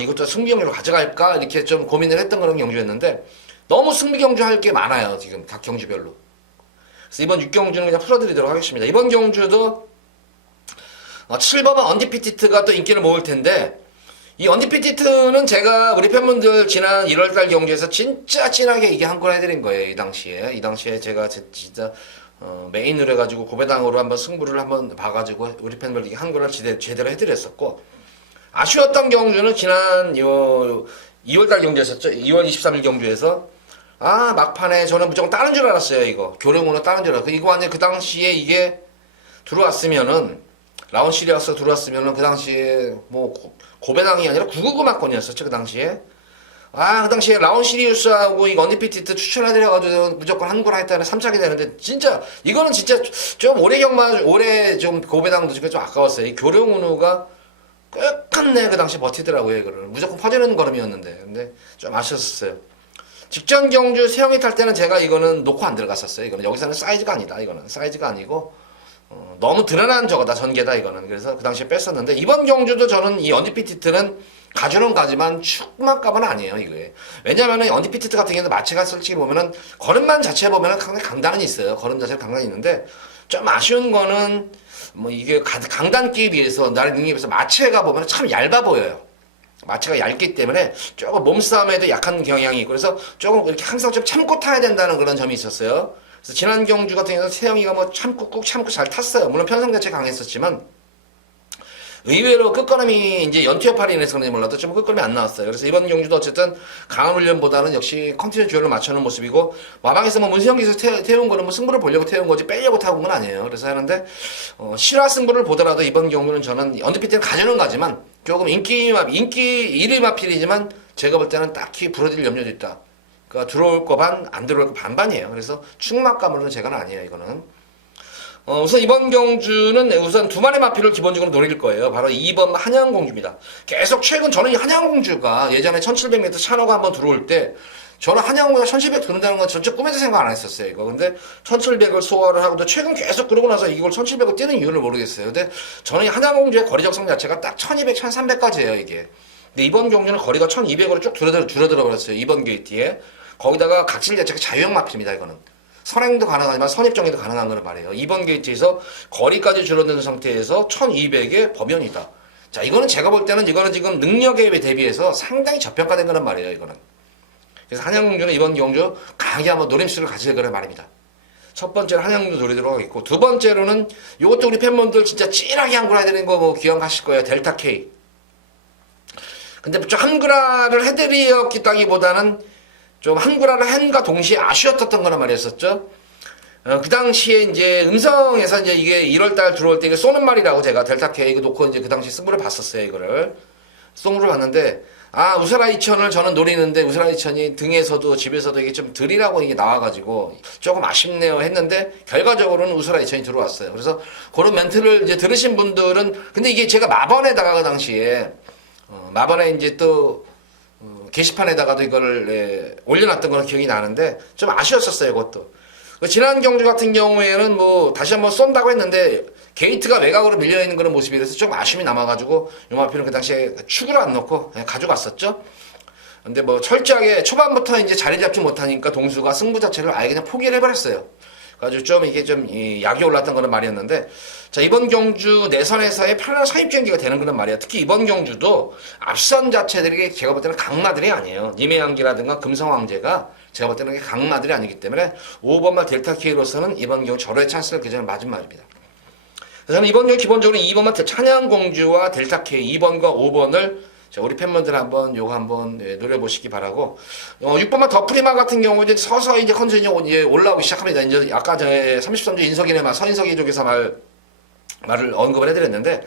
이것도 승부경주로 가져갈까 이렇게 좀 고민을 했던 그런 경주였는데, 너무 승부경주 할 게 많아요. 지금 각 경주별로. 그래서 이번 6경주는 그냥 풀어드리도록 하겠습니다. 이번 경주도 7번은 언디피티트가 또 인기를 모을 텐데, 이 언디피티트는 제가 우리 팬분들 지난 1월달 경주에서 진짜 진하게 이게 한 걸 해드린 거예요. 이 당시에 제가 진짜 메인으로 해가지고 고배당으로 한번 승부를 한번 봐가지고 우리 팬분들에게 한 거를 제대로 해드렸었고, 아쉬웠던 경주는 지난 2월달 경주였었죠. 2월 23일 경주에서 막판에 저는 무조건 따는 줄 알았어요. 이거 교령으로 따는 줄 알았고, 이거 완전 그 당시에 이게 들어왔으면은 라운 시리아스 들어왔으면은 그 당시에 뭐 고배당이 아니라 999 막권이었었죠. 그 당시에 그 당시에 라운 시리우스하고 이 언디피티트 추천해드려가지고 무조건 한 거라 했다는 3착이 되는데, 진짜 이거는 진짜 좀 올해 좀 고배당도 좀 아까웠어요. 이 교령운우가 끝끝내 그 당시 버티더라고요. 이거를 무조건 퍼지는 걸음이었는데, 근데 좀 아쉬웠어요. 직전 경주 세영이 탈 때는 제가 이거는 놓고 안 들어갔었어요. 이거는 여기서는 사이즈가 아니다. 이거는 사이즈가 아니고 너무 드러난 저거다, 전개다 이거는. 그래서 그 당시에 뺐었는데, 이번 경주도 저는 이 언디피티트는 가주는 가지만 축막값은 아니에요, 이거에. 왜냐면은 언디피티트 같은 경우는 마체가 솔직히 보면은 걸음만 자체 보면은 상당히 강단은 있어요. 걸음 자체는 강단이 있는데, 좀 아쉬운 거는 뭐 이게 강단기에 비해서 나의 능력에 비해서 마체가 보면은 참 얇아 보여요. 마체가 얇기 때문에 조금 몸싸움에도 약한 경향이 있고, 그래서 조금 이렇게 항상 좀 참고 타야 된다는 그런 점이 있었어요. 그래서 지난 경주 같은 경우는 세영이가 뭐 참고 꾹 참고 잘 탔어요. 물론 편성 자체가 강했었지만 의외로 끝걸음이 이제 연투여파리 인해서 그런지 몰라도 좀 끝걸음이 안 나왔어요. 그래서 이번 경주도 어쨌든 강한 훈련보다는 역시 컨디션 조율을 맞춰놓은 모습이고, 마방에서 뭐 문세영 기수 태운 거는 뭐 승부를 보려고 태운 거지 빼려고 타온 건 아니에요. 그래서 하는데 실화 승부를 보더라도 이번 경주는 저는 언더피트는 가져는 가지만 조금 인기 1위 마필이지만 제가 볼 때는 딱히 부러질 염려도 있다. 그러니까 들어올 거 반, 안 들어올 거 반반이에요. 그래서 충막감으로는 제가는 아니에요, 이거는. 우선 이번 경주는 우선 두 마리 마필을 기본적으로 노릴 거예요. 바로 2번 한양공주입니다. 계속 최근 저는 이 한양공주가 예전에 1700m 찬호가 한번 들어올 때 저는 한양공주가 1700 들어온다는 건 전체 꿈에도 생각 안 했었어요, 이거. 근데 1700을 소화를 하고 또 최근 계속 그러고 나서 이걸 1700을 뛰는 이유를 모르겠어요. 근데 저는 이 한양공주의 거리 적성 자체가 딱 1200, 1300까지예요, 이게. 근데 이번 경주는 거리가 1200으로 쭉 줄어들어 버렸어요, 이번 게이트에. 거기다가 각질 자체가 자유형 마필입니다, 이거는. 선행도 가능하지만 선입정예도 가능한 거는 말이에요. 이번 게이트에서 거리까지 줄어드는 상태에서 1200의 범연이다. 자, 이거는 제가 볼 때는 이거는 지금 능력에 대비해서 상당히 저평가된 거란 말이에요, 이거는. 그래서 한양공주는 이번 경주 강하게 한번 노림수를 가질 거란 말입니다. 첫 번째로 한양공주 노리도록 하겠고, 두 번째로는 이것도 우리 팬분들 진짜 찐하게 한구라 해야 되는 거 뭐 기억하실 거예요. 델타 K. 근데 좀 한구라를 해드리었기보다는 좀 한구라를 한과 동시에 아쉬웠던 거란 말이었었죠. 그 당시에 이제 음성에서 이제 이게 1월달 들어올 때 이게 쏘는 말이라고 제가 델타 K 이거 놓고 이제 그 당시 승부를 봤었어요, 이거를. 승부를 봤는데, 우스라 2000을 저는 노리는데 우스라 2000이 등에서도 집에서도 이게 좀 들이라고 이게 나와가지고 조금 아쉽네요 했는데, 결과적으로는 우스라 2000이 들어왔어요. 그래서 그런 멘트를 이제 들으신 분들은, 근데 이게 제가 마번에다가 그 당시에, 마번에 이제 또, 게시판에다가도 이거를 올려놨던 거는 기억이 나는데 좀 아쉬웠었어요, 그것도. 지난 경주 같은 경우에는 뭐 다시 한번 쏜다고 했는데 게이트가 외곽으로 밀려있는 그런 모습이라서 좀 아쉬움이 남아가지고 요마피는 그 당시에 축으로 안 넣고 가져갔었죠. 근데 뭐 철저하게 초반부터 이제 자리 잡지 못하니까 동수가 승부 자체를 아예 그냥 포기를 해버렸어요. 그래가지고 좀 이게 좀 약이 올랐던 그런 말이었는데, 자, 이번 경주 내선에서의 편안한 선입 경기가 되는 그런 말이에요. 특히 이번 경주도 앞선 자체들이 제가 볼 때는 강마들이 아니에요. 님의향기라든가 금성황제가 제가 볼 때는 강마들이 아니기 때문에 5번마 델타 K로서는 이번 경주 절호의 찬스를 그저는 맞은 말입니다. 저는 이번 경주 기본적으로 2번마 찬양공주와 델타 K 2번과 5번을 우리 팬분들 한번 요거 한번 노려보시기 바라고, 6번만 더프리마 같은 경우 이제 서서히 이제 컨디션이 이제 올라오기 시작합니다. 이제 아까 전에 33주 인석이네 서인석이 쪽에서 말을 언급을 해드렸는데,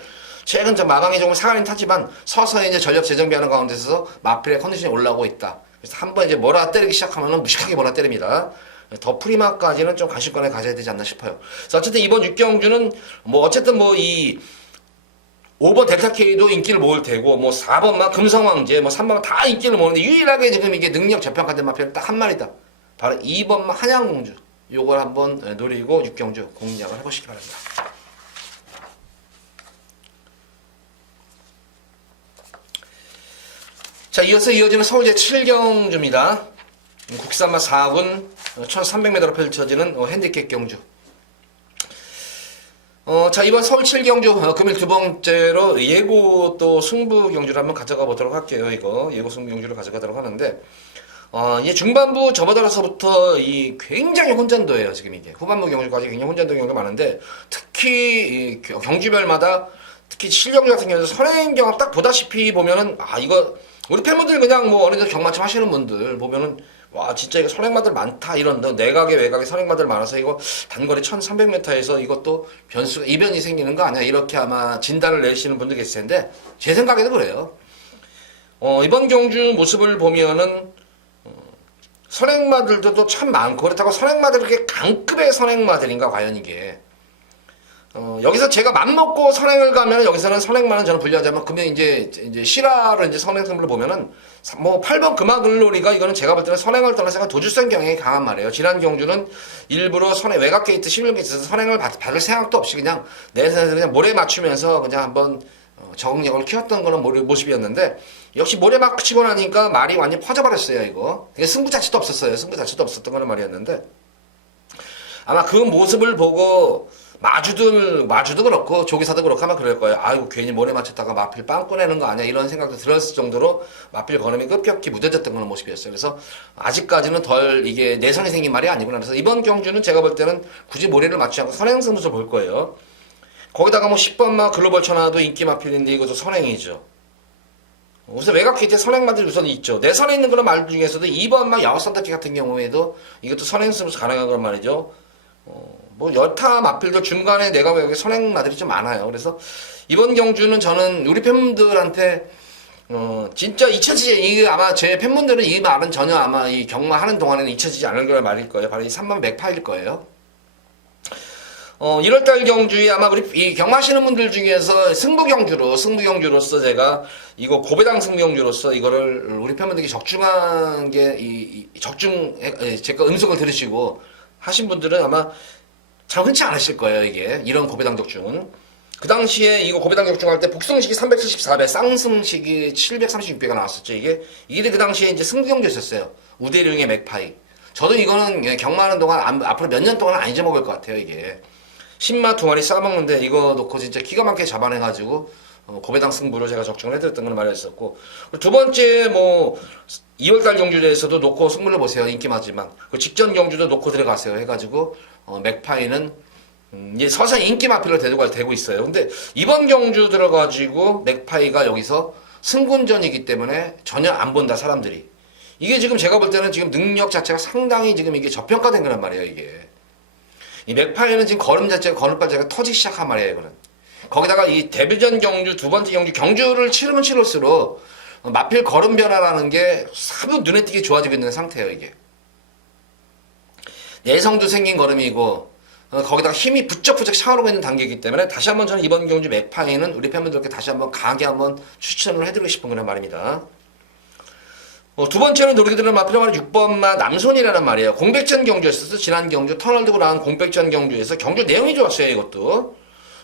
최근 좀 마방이 조금 상한이 타지만 서서히 이제 전력 재정비하는 가운데서 마필의 컨디션이 올라오고 있다. 그래서 한번 이제 몰아 때리기 시작하면은 무식하게 몰아 때립니다. 더프리마까지는 좀 관심권에 가져야 되지 않나 싶어요. 그래서 어쨌든 이번 6경주는 뭐 어쨌든 뭐 이 5번 델타 K도 인기를 모을 테고, 뭐 4번만 금성황제, 뭐 3번만 다 인기를 모으는데 유일하게 지금 이게 능력 저평가된 마필은 딱 한 마리다. 바로 2번만 한양공주. 요걸 한번 노리고 6경주 공략을 해보시기 바랍니다. 자, 이어서 이어지는 서울제 7경주입니다. 국산마 4군 1300m로 펼쳐지는 핸디캡 경주. 자, 이번 서울 7경주, 금일 두 번째로 예고 또 승부 경주를 한번 가져가 보도록 할게요. 이거 예고 승부 경주를 가져가도록 하는데, 이게 중반부 접어들어서부터 이 굉장히 혼전도예요. 지금 이게 후반부 경주까지 굉장히 혼전도 경우가 많은데, 특히 이 경주별마다 특히 7경주 같은 경우는 선행 경합 딱 보다시피 보면은 이거 우리 팬분들 그냥 뭐 어느 정도 경마침 하시는 분들 보면은 와 진짜 이거 선행마들 많다 이런 내각에 외곽에 선행마들 많아서 이거 단거리 1300m에서 이것도 변수가 이변이 생기는 거 아니야 이렇게 아마 진단을 내시는 분들 계실 텐데 제 생각에도 그래요. 이번 경주 모습을 보면은 선행마들도 참 많고 그렇다고 선행마들 그렇게 강급의 선행마들인가 과연 이게 여기서 제가 맘먹고 선행을 가면 여기서는 선행만은 저는 분류하자면 그러면 이제 실화로 이제 선행 승부를 보면은 뭐 8번 금화글로리가 이거는 제가 볼 때는 선행을 떠나서 도주성 경향이 강한 말이에요. 지난 경주는 일부러 선행 외곽 게이트 16게이트에서 선행을 받을 생각도 없이 그냥 내에서 그냥 모래 맞추면서 그냥 한번 적응력을 키웠던 거는 모습이었는데 역시 모래 막 치고 나니까 말이 완전히 퍼져버렸어요. 이거 승부 자체도 없었어요. 승부 자체도 없었던 거는 말이었는데 아마 그 모습을 보고 마주도 그렇고 조기사도 그렇고 아마 그럴 거예요. 아이고 괜히 모래 맞췄다가 마필 빵 꺼내는 거 아니야 이런 생각도 들었을 정도로 마필 걸음이 급격히 무뎌졌던 그런 모습이었어요. 그래서 아직까지는 덜 이게 내성이 생긴 말이 아니구나. 그래서 이번 경주는 제가 볼 때는 굳이 모래를 맞추지 않고 선행 승부를 볼 거예요. 거기다가 뭐 10번마 글로벌 천하도 인기 마필인데 이것도 선행이죠. 우선 외곽 게이트에 선행마들 우선 있죠. 내선에 있는 그런 말 중에서도 2번마 야호 선택기 같은 경우에도 이것도 선행 승부 가능한 그런 말이죠. 뭐 여타 마필도 중간에 내가 외곽에 선행마들이 좀 많아요. 그래서 이번 경주는 저는 우리 팬분들한테 진짜 잊혀지지 이게 아마 제 팬분들은 이 말은 전혀 아마 이 경마하는 동안에는 잊혀지지 않을 거란 말일 거예요. 바로 이 3번 맥파일 거예요. 1월달 경주에 아마 우리 이 경마하시는 분들 중에서 승부 경주로서 제가 이거 고배당 승부 경주로서 이거를 우리 팬분들께 적중한 게 제가 음성을 들으시고 하신 분들은 아마 참 흔치 않으실 거예요. 이게 이런 고배당 적중은 그 당시에 이거 고배당 적중할 때 복승식이 374배 쌍승식이 736배가 나왔었죠. 이게 그 당시에 이제 승부 경주였었어요. 우대룡의 맥파이. 저도 이거는 경마하는 동안 앞으로 몇 년 동안 안 잊어먹을 것 같아요. 이게 10마 2마리 싸먹는데 이거 놓고 진짜 기가 막히게 잡아내가지고 고배당 승부를 제가 적중을 해드렸던 건 말이었었고 두 번째 뭐 2월달 경주에서도 놓고 승부를 보세요. 인기 많지만 그 직전 경주도 놓고 들어가세요 해가지고 맥파이는 이제 서서히 인기 마필로 되고 있어요. 근데 이번 경주 들어가지고 맥파이가 여기서 승군전이기 때문에 전혀 안 본다 사람들이. 이게 지금 제가 볼 때는 지금 능력 자체가 상당히 지금 이게 저평가된 거란 말이에요. 이게 이 맥파이는 지금 걸음발 자체가 터지기 시작한 말이에요. 이거는 거기다가 이 데뷔전 경주 두 번째 경주를 치르면 치를수록 마필 걸음 변화라는 게 하도 눈에 띄게 좋아지고 있는 상태예요. 이게 내성도 생긴 걸음이고 거기다가 힘이 부쩍부쩍 차오르고 있는 단계이기 때문에 다시 한번 저는 이번 경주 맥파이는 우리 팬분들께 다시 한번 강하게 한번 추천을 해드리고 싶은 그런 말입니다. 두 번째는 노리기들은 마필로 말하는 6번마 남손이라는 말이에요. 공백전 경주였어서 지난 경주 터널 두고 나온 공백전 경주에서 경주 내용이 좋았어요. 이것도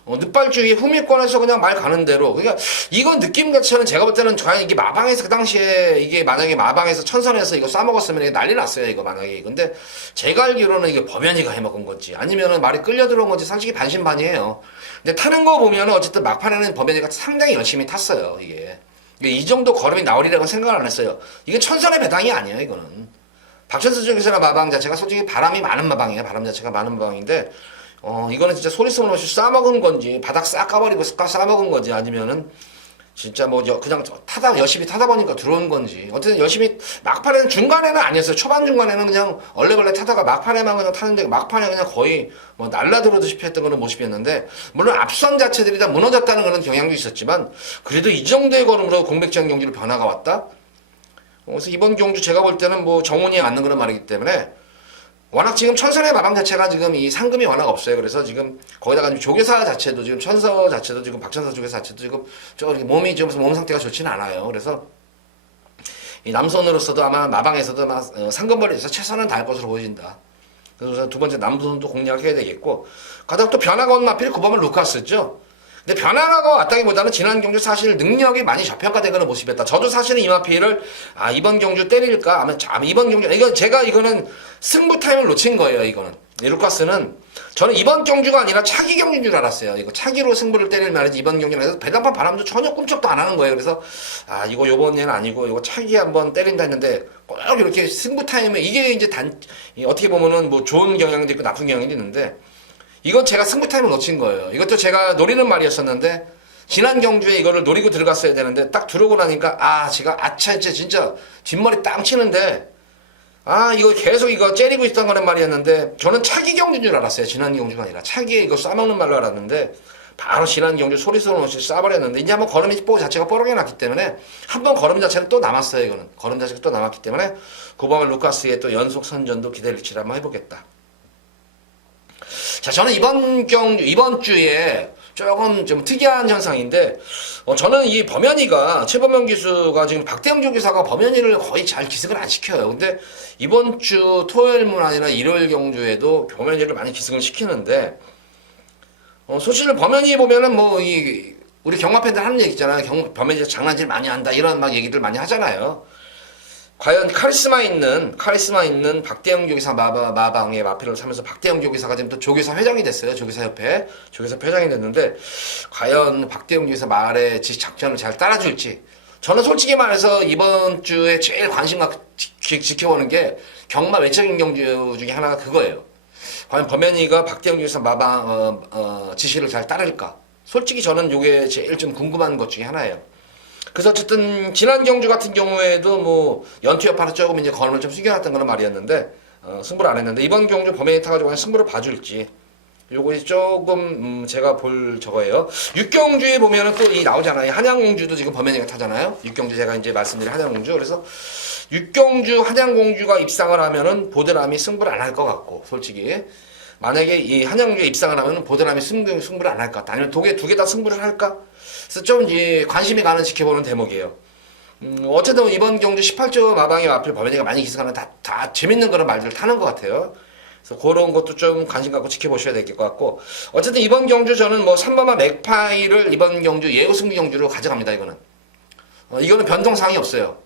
늑발주의 후미권에서 그냥 말 가는 대로 그러니까 이건 느낌 자체는 제가 볼 때는 과연 이게 마방에서 그 당시에 이게 만약에 마방에서 천선에서 이거 싸먹었으면 이게 난리 났어요. 이거 만약에 근데 제가 알기로는 이게 법연이가 해먹은 건지 아니면은 말이 끌려 들어온 건지 솔직히 반신반의해요. 근데 타는 거 보면은 어쨌든 막판에는 법연이가 상당히 열심히 탔어요. 이게 이 정도 걸음이 나오리라고 생각을 안 했어요. 이게 천선의 배당이 아니에요. 이거는 박천수 쪽에서나 마방 자체가 솔직히 바람이 많은 마방이에요. 바람 자체가 많은 마방인데 이거는 진짜 소리 소문 없이 싸먹은 건지 바닥 싹 까버리고 싸먹은 건지 아니면은 진짜 뭐 그냥 열심히 타다 보니까 들어온 건지 어쨌든 열심히 막판에는 중간에는 아니었어요. 초반 중간에는 그냥 얼레벌레 타다가 막판에만 그냥 타는데 막판에 그냥 거의 뭐 날라들어듯이 했던 그런 모습이었는데 물론 앞선 자체들이 다 무너졌다는 그런 경향도 있었지만 그래도 이 정도의 걸음으로 공백전 경기를 변화가 왔다. 그래서 이번 경주 제가 볼 때는 뭐 정운이에 맞는 그런 말이기 때문에 워낙 지금 천선의 마방 자체가 지금 이 상금이 워낙 없어요. 그래서 지금 거기다가 조교사 자체도 지금 천서 자체도 지금 박천서 조교사 자체도 지금 좀 몸이 좀 몸 상태가 좋지는 않아요. 그래서 이 남선으로서도 아마 마방에서도 아마 상금벌이에서 최선을 다할 것으로 보여진다. 그래서 두 번째 남선도 공략해야 되겠고, 가다가 또 변화가 온 마필이 9번은 루카스죠. 근데 변화가 왔다기보다는 지난 경주 사실 능력이 많이 저평가된 그런 모습이었다. 저도 사실은 이 마필을 이번 경주 때릴까? 아마 이번 경주 이건 제가 이거는 승부 타임을 놓친 거예요. 이거는 이 루카스는 저는 이번 경주가 아니라 차기 경주인 줄 알았어요. 이거 차기로 승부를 때릴 말이지 이번 경기는 해서 배당판 바람도 전혀 꿈쩍도 안 하는 거예요. 그래서 아 이거 요번에는 아니고 이거 차기 한번 때린다 했는데 꼭 이렇게 승부 타임에 이게 이제 어떻게 보면은 뭐 좋은 경향도 있고 나쁜 경향도 있는데 이건 제가 승부 타임을 놓친 거예요. 이것도 제가 노리는 말이었었는데 지난 경주에 이거를 노리고 들어갔어야 되는데 딱 들어오고 나니까 아 제가 아차 진짜 뒷머리 땅 치는데 아 이거 계속 이거 째리고 있던 거는 말이었는데 저는 차기 경주인 줄 알았어요. 지난 경주가 아니라 차기에 이거 싸먹는 말로 알았는데 바로 지난 경주 소리소리 없이 싸버렸는데 이제 한번 걸음이 자체가 뽀록해 놨기 때문에 한번 걸음 자체는 또 남았어요. 이거는 걸음 자체가 또 남았기 때문에 9번 루카스의 또 연속 선전도 기대일치를 한번 해보겠다. 자 저는 이번 주에 조금 좀 특이한 현상인데 저는 이 범현이가 최범현 기수가 지금 박대영 기사가 범현이를 거의 잘 기승을 안 시켜요. 근데 이번 주 토요일문 아니라 일요일 경주에도 범현이를 많이 기승을 시키는데 솔직히 범현이 보면은 뭐 우리 경마 팬들 하는 얘기 있잖아요. 범현이 장난질 많이 한다 이런 막 얘기들 많이 하잖아요. 과연 카리스마 있는 박대영 조기사 마방의 마필을 사면서 박대영 조기사가 지금 또 조기사 회장이 됐어요. 조기사협회 회장이 됐는데 과연 박대영 조기사 말의 작전을 잘 따라줄지 저는 솔직히 말해서 이번 주에 제일 관심 갖고 지켜보는 게 경마 외적인 경주 중에 하나가 그거예요. 과연 범현이가 박대영 조기사 마방 지시를 잘 따를까? 솔직히 저는 이게 제일 좀 궁금한 것 중에 하나예요. 그래서 어쨌든 지난 경주 같은 경우에도 뭐 연투 여파로 조금 이제 걸음을 좀 숙여놨던 거는 말이었는데 승부를 안 했는데 이번 경주 범현이 타가지고 그냥 승부를 봐줄지 요거 조금 제가 볼 저거예요. 육경주에 보면은 또 나오잖아요. 한양공주도 지금 범현이가 타잖아요. 육경주 제가 이제 말씀드린 한양공주. 그래서 육경주 한양공주가 입상을 하면은 보드람이 승부를 안 할 것 같고 솔직히 만약에 이 한양공주가 입상을 하면은 보드람이 승부를 안 할 것 같다. 아니면 두 개 다 승부를 할까? 그래서 좀 이제 관심이 가는 지켜보는 대목이에요. 어쨌든 이번 경주 18조 마방의 마필 범현이가 많이 기승하는 다 재밌는 그런 말들을 타는 것 같아요. 그래서 그런 것도 좀 관심 갖고 지켜보셔야 될 것 같고 어쨌든 이번 경주 저는 뭐 3번마 맥파이를 이번 경주 예고 승부 경주로 가져갑니다. 이거는 변동사항이 없어요.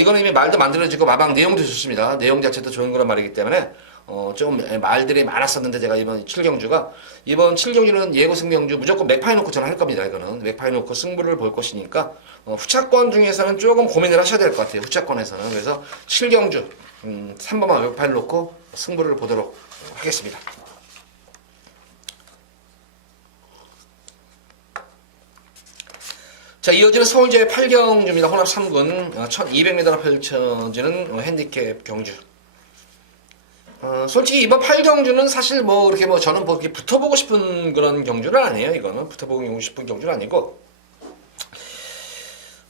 이거는 이미 말도 만들어지고 마방 내용도 좋습니다. 내용 자체도 좋은 그런 말이기 때문에 좀 말들이 많았었는데 제가 이번 7경주는 예고 승경주 무조건 맥파이 놓고 저는 할 겁니다. 이거는 맥파이 놓고 승부를 볼 것이니까 후차권 중에서는 조금 고민을 하셔야 될 것 같아요. 후차권에서는. 그래서 7경주 3번만 맥파이 놓고 승부를 보도록 하겠습니다. 자 이어지는 서울제 8경주입니다. 혼합 3군 1200m로 펼쳐지는 핸디캡 경주. 솔직히 이번 8경주는 사실 뭐 이렇게 뭐 저는 뭐 이렇게 붙어보고 싶은 그런 경주는 아니에요. 이거는 붙어보고 싶은 경주는 아니고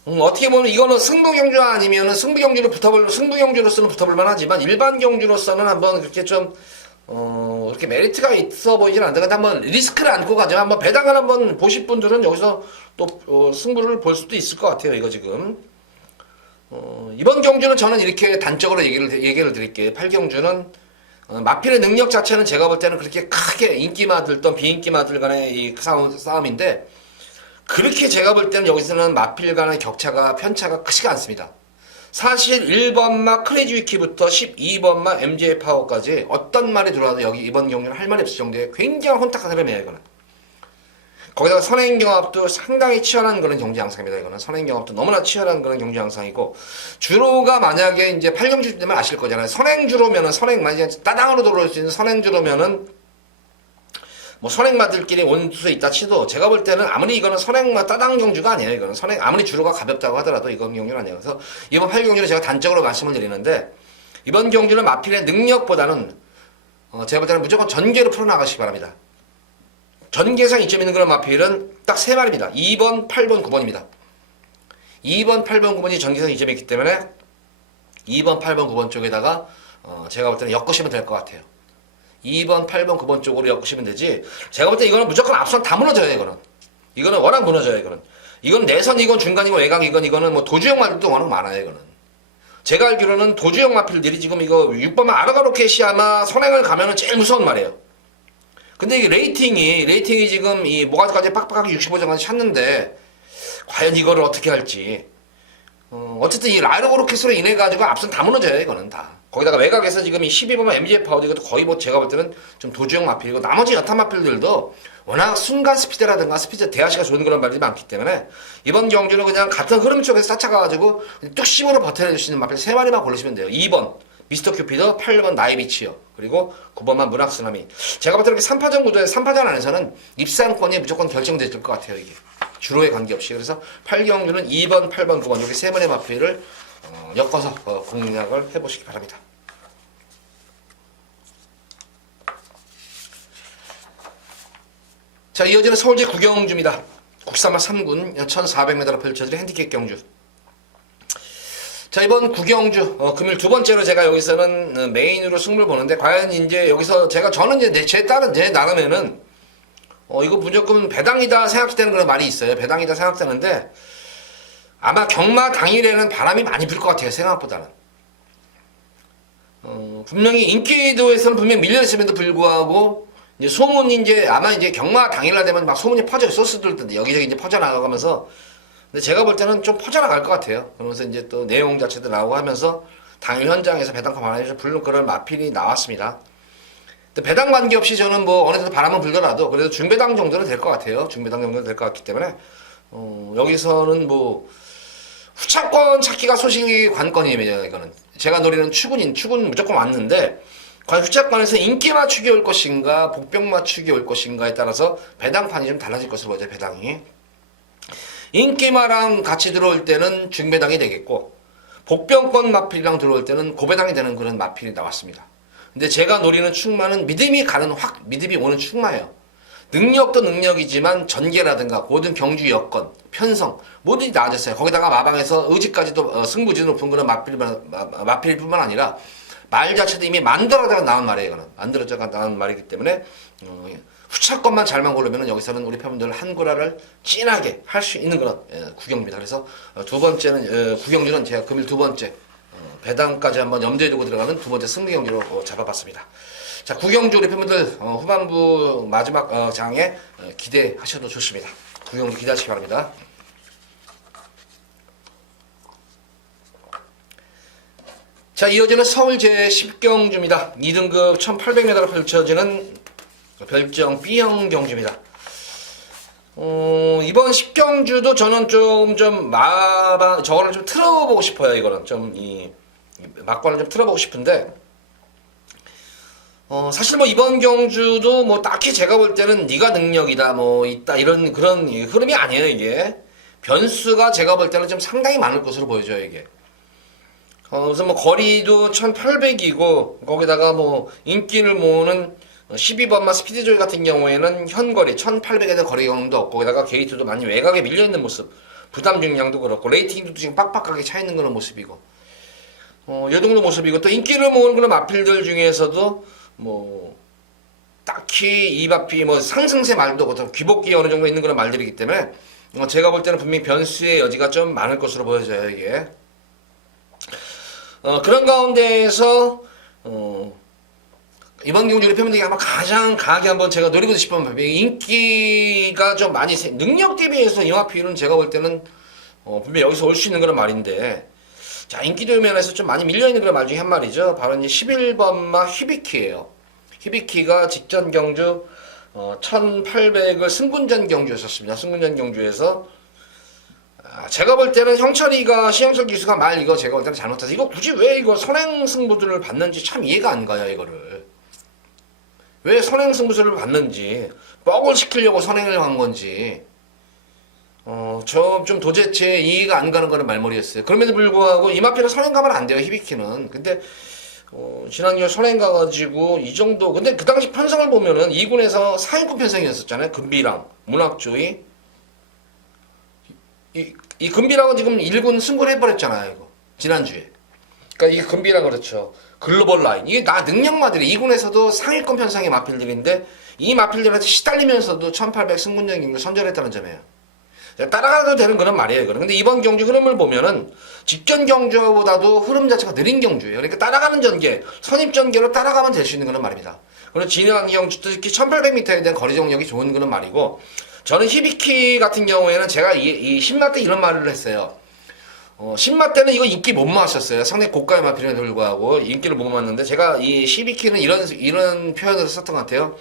어떻게 보면 이거는 승부 경주 아니면은 승부 경주로서는 붙어볼만 하지만 일반 경주로서는 한번 그렇게 좀 이렇게 메리트가 있어 보이진 않는데 근데 한번 리스크를 안고 가지만 한번 배당을 한번 보실 분들은 여기서 또 승부를 볼 수도 있을 것 같아요. 이거 지금 이번 경주는 저는 이렇게 단적으로 얘기를 드릴게요. 8경주는 마필의 능력 자체는 제가 볼 때는 그렇게 크게 인기마 들던 비인기마 들 간의 이 싸움인데 그렇게 제가 볼 때는 여기서는 마필 간의 편차가 크지가 않습니다. 사실 1번마 크레이지 위키부터 12번마 MJ 파워까지 어떤 말이 들어와도 여기 이번 경기는 할 말이 없을 정도의 굉장히 혼탁한 흐름이에요. 이거는 거기다가 선행경합도 상당히 치열한 그런 경기 양상입니다. 이거는 선행경합도 너무나 치열한 그런 경기 양상이고 주로가 만약에 이제 8경주 때면 아실 거잖아요. 선행주로면은 만약에 따당으로 들어올 수 있는 선행주로면은 뭐 선행마들끼리 온수에 있다 치도 제가 볼 때는 아무리 이거는 선행마 따당 경주가 아니에요. 이거는 아무리 주로가 가볍다고 하더라도 이건 경주는 아니에요. 그래서 이번 8경주는 제가 단적으로 말씀을 드리는데 이번 경주는 마필의 능력보다는 제가 볼 때는 무조건 전개로 풀어나가시기 바랍니다. 전개상 이점 있는 그런 마필은 딱 3마리입니다. 2번, 8번, 9번입니다. 2번, 8번, 9번이 전개상 이점이 있기 때문에 2번, 8번, 9번 쪽에다가 제가 볼 때는 엮으시면 될 것 같아요. 2번, 8번, 9번 쪽으로 엮으시면 되지 제가 볼 때 이거는 무조건 앞선 다 무너져요. 이거는 워낙 무너져요. 이건 내선, 이건 중간이고 외곽, 이거는 뭐 도주형 마필도 워낙 많아요. 이거는 제가 알기로는 도주형 마필들이 지금 이거 6번만 아르가로켓이 아마 선행을 가면은 제일 무서운 말이에요. 근데 이게 레이팅이 지금 이 모가지까지 빡빡하게 65점까지 찼는데 과연 이거를 어떻게 할지 어쨌든 이 라이로그로켓으로 인해 가지고 앞선 다 무너져요. 이거는 다. 거기다가 외곽에서 지금 이 12번만 MGF 파워도 이것도 거의 뭐 제가 볼 때는 좀 도주형 마필이고 나머지 여타 마필들도 워낙 순간 스피드라든가 스피드 대하시가 좋은 그런 말들이 많기 때문에 이번 경주는 그냥 같은 흐름 쪽에서 쌓쳐가가지고 뚝심으로 버텨낼 수 있는 마필 3마리만 고르시면 돼요. 2번 미스터 큐피드, 8번 나이비치요. 그리고 9번만 문학쓰나미. 제가 볼 때 이렇게 3파전 구도에 3파전 안에서는 입상권이 무조건 결정될 것 같아요. 이게 주로에 관계없이. 그래서 8경주는 2번, 8번, 9번 이렇게 3마리 마필을 엮어서 공략을 해보시기 바랍니다. 자, 이어지는 서울제 구경주입니다. 국산마 3군 1400m로 펼쳐질 핸디캡 경주. 자, 이번 구경주 금일 두 번째로 제가 여기서는 메인으로 승부를 보는데 과연 이제 여기서 저는 이제 제 나름에는 이거 무조건 배당이다 생각되는 그런 말이 있어요. 배당이다 생각되는데 아마 경마 당일에는 바람이 많이 불 것 같아요. 생각보다는. 분명히 인기도에서는 분명히 밀려있음에도 불구하고 이제 소문이 아마 경마 당일날 되면 막 소문이 퍼져요. 소스들도 여기저기 이제 퍼져나가면서. 근데 제가 볼 때는 좀 퍼져나갈 것 같아요. 그러면서 이제 또 내용 자체도 나오고 하면서 당일 현장에서 배당과 바람이 불는 그런 마필이 나왔습니다. 근데 배당 관계없이 저는 뭐 어느 정도 바람은 불더라도 그래도 중배당 정도는 될 것 같아요. 중배당 정도는 될 것 같기 때문에 여기서는 뭐 후차권 찾기가 소식이 관건이에요. 이거는 제가 노리는 추군 무조건 왔는데 과연 후차권에서 인기 맞추기 올 것인가 복병 맞추기 올 것인가에 따라서 배당판이 좀 달라질 것으로 보여요. 배당이 인기마랑 같이 들어올 때는 중배당이 되겠고 복병권 마필이랑 들어올 때는 고배당이 되는 그런 마필이 나왔습니다. 근데 제가 노리는 축마는 믿음이 오는 축마예요. 능력도 능력이지만 전개라든가 모든 경주 여건, 편성 모든이 나아졌어요. 거기다가 마방에서 의지까지도 승부지 높은 그런 마필 뿐만 아니라 말 자체도 이미 만들어져가 나온 말이에요. 이거는 만들어져가 나온 말이기 때문에 후차권만 잘만 고르면 여기서는 우리 팬분들 한구라를 진하게 할 수 있는 그런 구경입니다. 그래서 두 번째는 구경주는 제가 금일 두 번째 배당까지 한번 염두에 두고 들어가는 두 번째 승리 경기로 잡아봤습니다. 자, 구경주 우리 팬분들 후반부 마지막 장에 기대하셔도 좋습니다. 구경주 기대하시기 바랍니다. 자, 이어지는 서울 제10경주입니다. 2등급 1800m로 펼쳐지는 별정 B형 경주입니다. 이번 10경주도 저는 저거는 좀 틀어보고 싶어요. 이거는 막관을 좀 틀어보고 싶은데, 사실 뭐 이번 경주도 뭐 딱히 제가 볼 때는 네가 능력이다, 뭐 있다, 이런 그런 흐름이 아니에요, 이게. 변수가 제가 볼 때는 좀 상당히 많을 것으로 보여져요, 이게. 그래서 뭐 거리도 1800이고 거기다가 뭐 인기를 모으는 12번마 스피드조이 같은 경우에는 현거리 1800에 대한 거리 경험도 없고 거기다가 게이트도 많이 외곽에 밀려있는 모습, 부담 중량도 그렇고 레이팅도 지금 빡빡하게 차있는 그런 모습이고 요 정도 모습이고 또 인기를 모으는 그런 마필들 중에서도 뭐 딱히 이 마필 뭐 상승세 말도 그렇고 귀복기 어느 정도 있는 그런 말들이기 때문에 제가 볼 때는 분명히 변수의 여지가 좀 많을 것으로 보여져요. 이게 그런 가운데에서 이번 경주 우리 팬분들이 아마 가장 강하게 한번 제가 노리고 싶은 인기가 좀 많이 능력 대비해서 이 마필은 제가 볼 때는 분명히 여기서 올 수 있는 그런 말인데 자, 인기도 면에서 좀 많이 밀려있는 그런 말 중에 한 말이죠. 바로 이제 11번마 휘비키예요. 휘비키가 직전 경주 1800을 승군전 경주였었습니다. 승군전 경주에서 제가 볼 때는 형철이가 시영철 기수가 이거 제가 볼 때는 잘못해서 이거 굳이 왜 이거 선행 승부들을 받는지 참 이해가 안 가요. 이거를 왜 선행 승부들을 받는지 뻑을 시키려고 선행을 한 건지 좀 도대체 이해가 안 가는 거는 말머리였어요. 그럼에도 불구하고 이 마필은 선행 가면 안 돼요. 히비키는. 근데 지난주에 선행 가가지고 이 정도 근데 그 당시 편성을 보면은 2군에서 상위권 편성이었었잖아요. 금비랑 문학조이 이 금비랑은 지금 1군 승부를 해버렸잖아요. 이거 지난주에. 그러니까 이 금비랑 그렇죠. 글로벌 라인 이게 능력마들이 2군에서도 상위권 편성의 마필들인데 이 마필들한테 시달리면서도 1800 승군전 경기를 선전했다는 점이에요. 따라가도 되는 그런 말이에요. 이거는. 근데 이번 경주 흐름을 보면은 직전 경주보다도 흐름 자체가 느린 경주예요. 그러니까 따라가는 전개, 선입 전개로 따라가면 될 수 있는 그런 말입니다. 그리고 진행 경주 특히 1800m에 대한 거리 정력이 좋은 그런 말이고 저는 히비키 같은 경우에는 제가 이 10마 때 이런 말을 했어요. 신마 때는 이거 인기 못 모았었어요. 상당히 고가의 마필임에도 불구하고 인기를 못 모았는데, 제가 이 12키는 이런 표현을 썼던 것 같아요.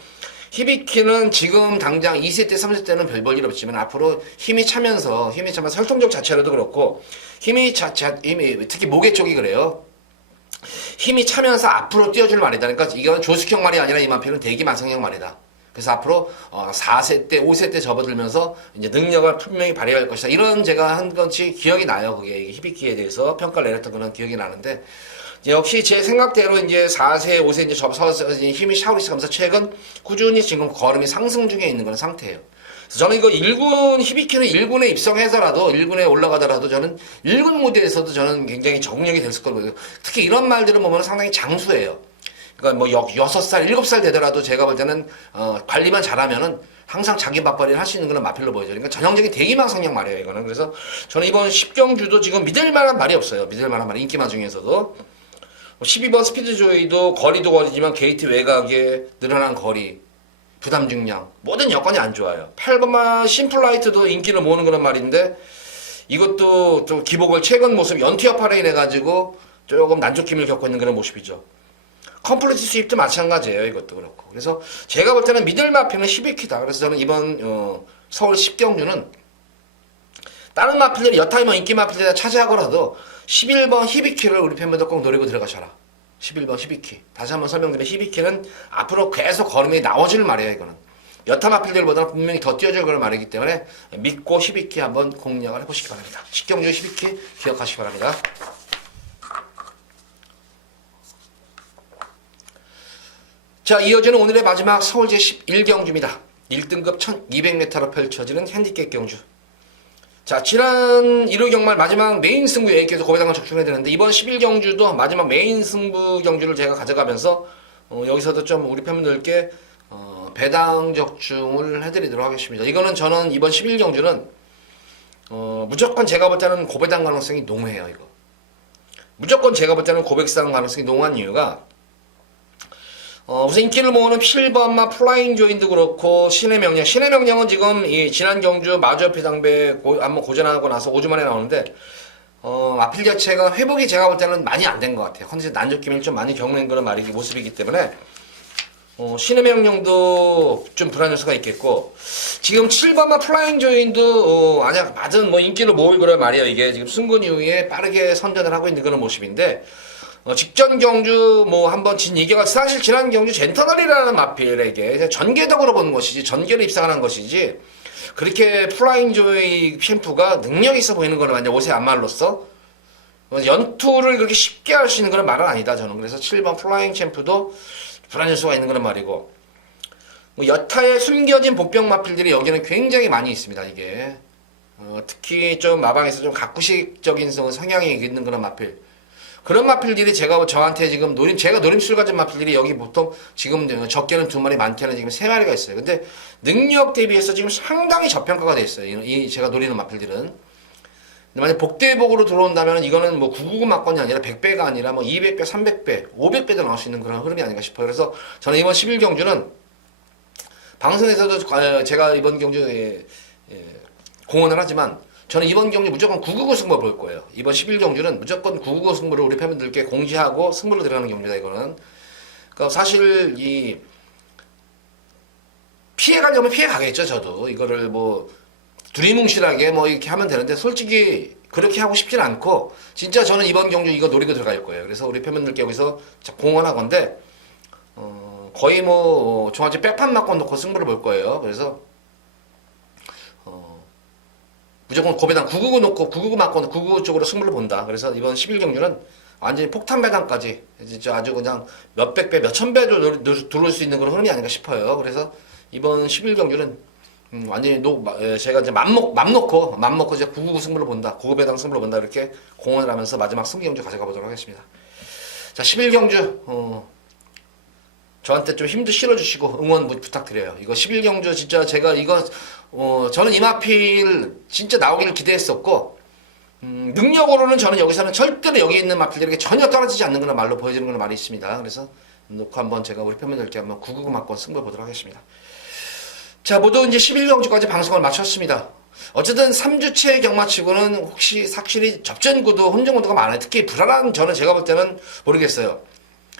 12키는 지금 당장 2세 때, 3세 때는 별 볼 일 없지만 앞으로 힘이 차면서 활동적 자체로도 그렇고, 힘이 특히 모계 쪽이 그래요. 힘이 차면서 앞으로 뛰어줄 말이다. 그러니까 이건 조숙형 말이 아니라 이 마필은 대기만성형 말이다. 그래서 앞으로 4세 때, 5세 때 접어들면서 이제 능력을 분명히 발휘할 것이다. 이런 제가 한 건지 기억이 나요. 그게 히비키에 대해서 평가를 내렸던 그런 기억이 나는데, 역시 제 생각대로 이제 4세, 5세 이제 접서서 힘이 차오르기 시작하면서 최근 꾸준히 지금 걸음이 상승 중에 있는 그런 상태예요. 그래서 저는 이거 1군, 히비키는 1군에 입성해서라도, 1군에 올라가더라도 저는 1군 무대에서도 저는 굉장히 적응력이 됐을 거고요. 특히 이런 말들을 보면 상당히 장수예요. 그러니까 뭐 6살, 7살 되더라도 제가 볼 때는 관리만 잘하면은 항상 자기 밥벌이를 할 수 있는 그런 마필로 보여져요. 그러니까 전형적인 대기망 성향 말이에요, 이거는. 그래서 저는 이번 10경주도 지금 믿을 만한 말이 없어요. 믿을 만한 말, 인기마 중에서도. 12번 스피드조이도 거리도 거리지만 게이트 외곽에 늘어난 거리, 부담 중량, 모든 여건이 안 좋아요. 8번만 심플라이트도 인기를 모으는 그런 말인데, 이것도 좀 기복을 최근 모습 연투 여파를 인해가지고 조금 난조김을 겪고 있는 그런 모습이죠. 컴플리트 수입도 마찬가지예요. 이것도 그렇고. 그래서 제가 볼 때는 미들 마필은 12키다. 그래서 저는 이번 서울 10경주는 다른 마필들이 여타이머 인기 마필들이 차지하더라도 11번 히비키를 우리 팬분들 꼭 노리고 들어가셔라. 11번 히비키. 다시 한번 설명드리면 히비키는 앞으로 계속 걸음이 나오질 말이에요. 이거는. 여타 마필들보다는 분명히 더 뛰어줄 그런 말이기 때문에 믿고 히비키 한번 공략을 해보시기 바랍니다. 10경주 히비키 기억하시기 바랍니다. 자, 이어지는 오늘의 마지막 서울제 11경주입니다. 1등급 1200m로 펼쳐지는 핸디캡 경주. 자, 지난 1호 경말 마지막 메인 승부 얘기께서 고배당을 적중해야 되는데, 이번 11경주도 마지막 메인 승부 경주를 제가 가져가면서 여기서도 좀 우리 팬분들께 배당 적중을 해드리도록 하겠습니다. 이거는 저는 이번 11경주는 무조건 제가 볼 때는 고배당 가능성이 농후해요. 이거 무조건 제가 볼 때는 고백상 가능성이 농후한 이유가, 우선 인기를 모으는 7번마 플라잉 조인도 그렇고, 신의 명령은 지금 이 지난 경주 마주협회 당배 한번 고전하고 나서 5주 만에 나오는데, 마필 자체가 회복이 제가 볼 때는 많이 안 된 것 같아요. 컨디션 난조낌을 좀 많이 겪는 그런 모습이기 때문에, 신의 명령도 좀 불안 요소가 있겠고, 지금 7번마 플라잉 조인도 맞은 인기를 모을 그런 말이에요. 이게 지금 승군 이후에 빠르게 선전을 하고 있는 그런 모습인데, 직전 경주 한번 진 이겨가 사실 지난 경주 젠터널이라는 마필에게 전개적으로 보는 것이지, 전개로 입상하는 것이지, 그렇게 플라잉 조이 챔프가 능력이 있어 보이는 거는 완전 옷의 안말로서 연투를 그렇게 쉽게 할 수 있는 그런 말은 아니다, 저는. 그래서 7번 플라잉 챔프도 불안 요소가 있는 그런 말이고, 여타의 숨겨진 복병 마필들이 여기는 굉장히 많이 있습니다. 이게 특히 좀 마방에서 좀 가꾸식적인 성향이 있는 그런 마필, 그런 마필들이 저한테 지금 제가 노림수를 가진 마필들이 여기 보통 지금 적게는 2마리, 많게는 지금 3마리가 있어요. 근데 능력 대비해서 지금 상당히 저평가가 돼 있어요. 이 제가 노리는 마필들은. 근데 만약 복대복으로 들어온다면 이거는 999 막건이 아니라 100배가 아니라 200배, 300배, 500배도 나올 수 있는 그런 흐름이 아닌가 싶어요. 그래서 저는 이번 11경주는 방송에서도 제가 이번 경주에 공언을 하지만, 저는 이번 경주 무조건 999 승부를 볼 거예요. 이번 11경주는 무조건 999 승부를 우리 팬분들께 공지하고 승부로 들어가는 경주다, 이거는. 그러니까 사실 피해가려면 피해가겠죠, 저도. 이거를 두리뭉실하게 이렇게 하면 되는데, 솔직히 그렇게 하고 싶진 않고, 진짜 저는 이번 경주 이거 노리고 들어갈 거예요. 그래서 우리 팬분들께 여기서 공언하건데, 거의 저한테 백판 맞고 놓고 승부를 볼 거예요. 그래서 무조건 고배당 999 놓고 999 맞고 999 쪽으로 승부를 본다. 그래서 이번 11경주는 완전히 폭탄 배당까지 진짜 아주 그냥 몇백 배, 몇천 배도 들어올 수 있는 그런 흐름이 아닌가 싶어요. 그래서 이번 11경주는 완전히 제가 이제 맘 놓고 이제 999 승부를 본다. 고배당 승부를 본다. 이렇게 공언을 하면서 마지막 승기경주 가져가 보도록 하겠습니다. 자, 11경주 저한테 좀 힘도 실어주시고 응원 부탁드려요. 이거 11경주 진짜 제가 저는 이 마필 진짜 나오기를 기대했었고, 능력으로는 저는 여기서는 절대로 여기 있는 마필들에게 전혀 떨어지지 않는 그런 말로 보여지는 그런 말이 있습니다. 그래서 놓고 한번 제가 우리 팬분들께 한번 999 맞고 승부 보도록 하겠습니다. 자, 모두 이제 11경주까지 방송을 마쳤습니다. 어쨌든 3주째 경마치고는 혹시 확실히 접전구도 혼전구도가 많아요. 특히 불안한 저는 제가 볼 때는 모르겠어요.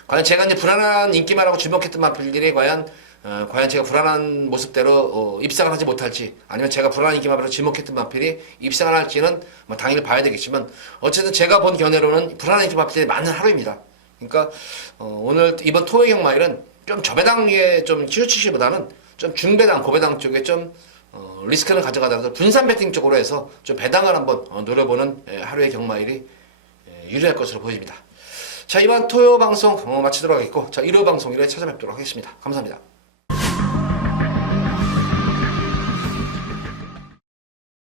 과연 제가 이제 불안한 인기마라고 주목했던 마필들이 과연 제가 불안한 모습대로 입상을 하지 못할지, 아니면 제가 불안한 인기마로 지목했던 마필이 입상을 할지는 뭐 당연히 봐야 되겠지만, 어쨌든 제가 본 견해로는 불안한 인기 마필들이 많은 하루입니다. 그러니까 오늘 이번 토요 경마일은 좀 저배당에 좀 치우치시보다는 좀 중배당, 고배당 쪽에 좀 리스크를 가져가더라도 분산 배팅 쪽으로 해서 좀 배당을 한번 노려보는 하루의 경마일이 유리할 것으로 보입니다. 자, 이번 토요 방송 마치도록 하겠고, 자, 일요 방송 일에 찾아뵙도록 하겠습니다. 감사합니다.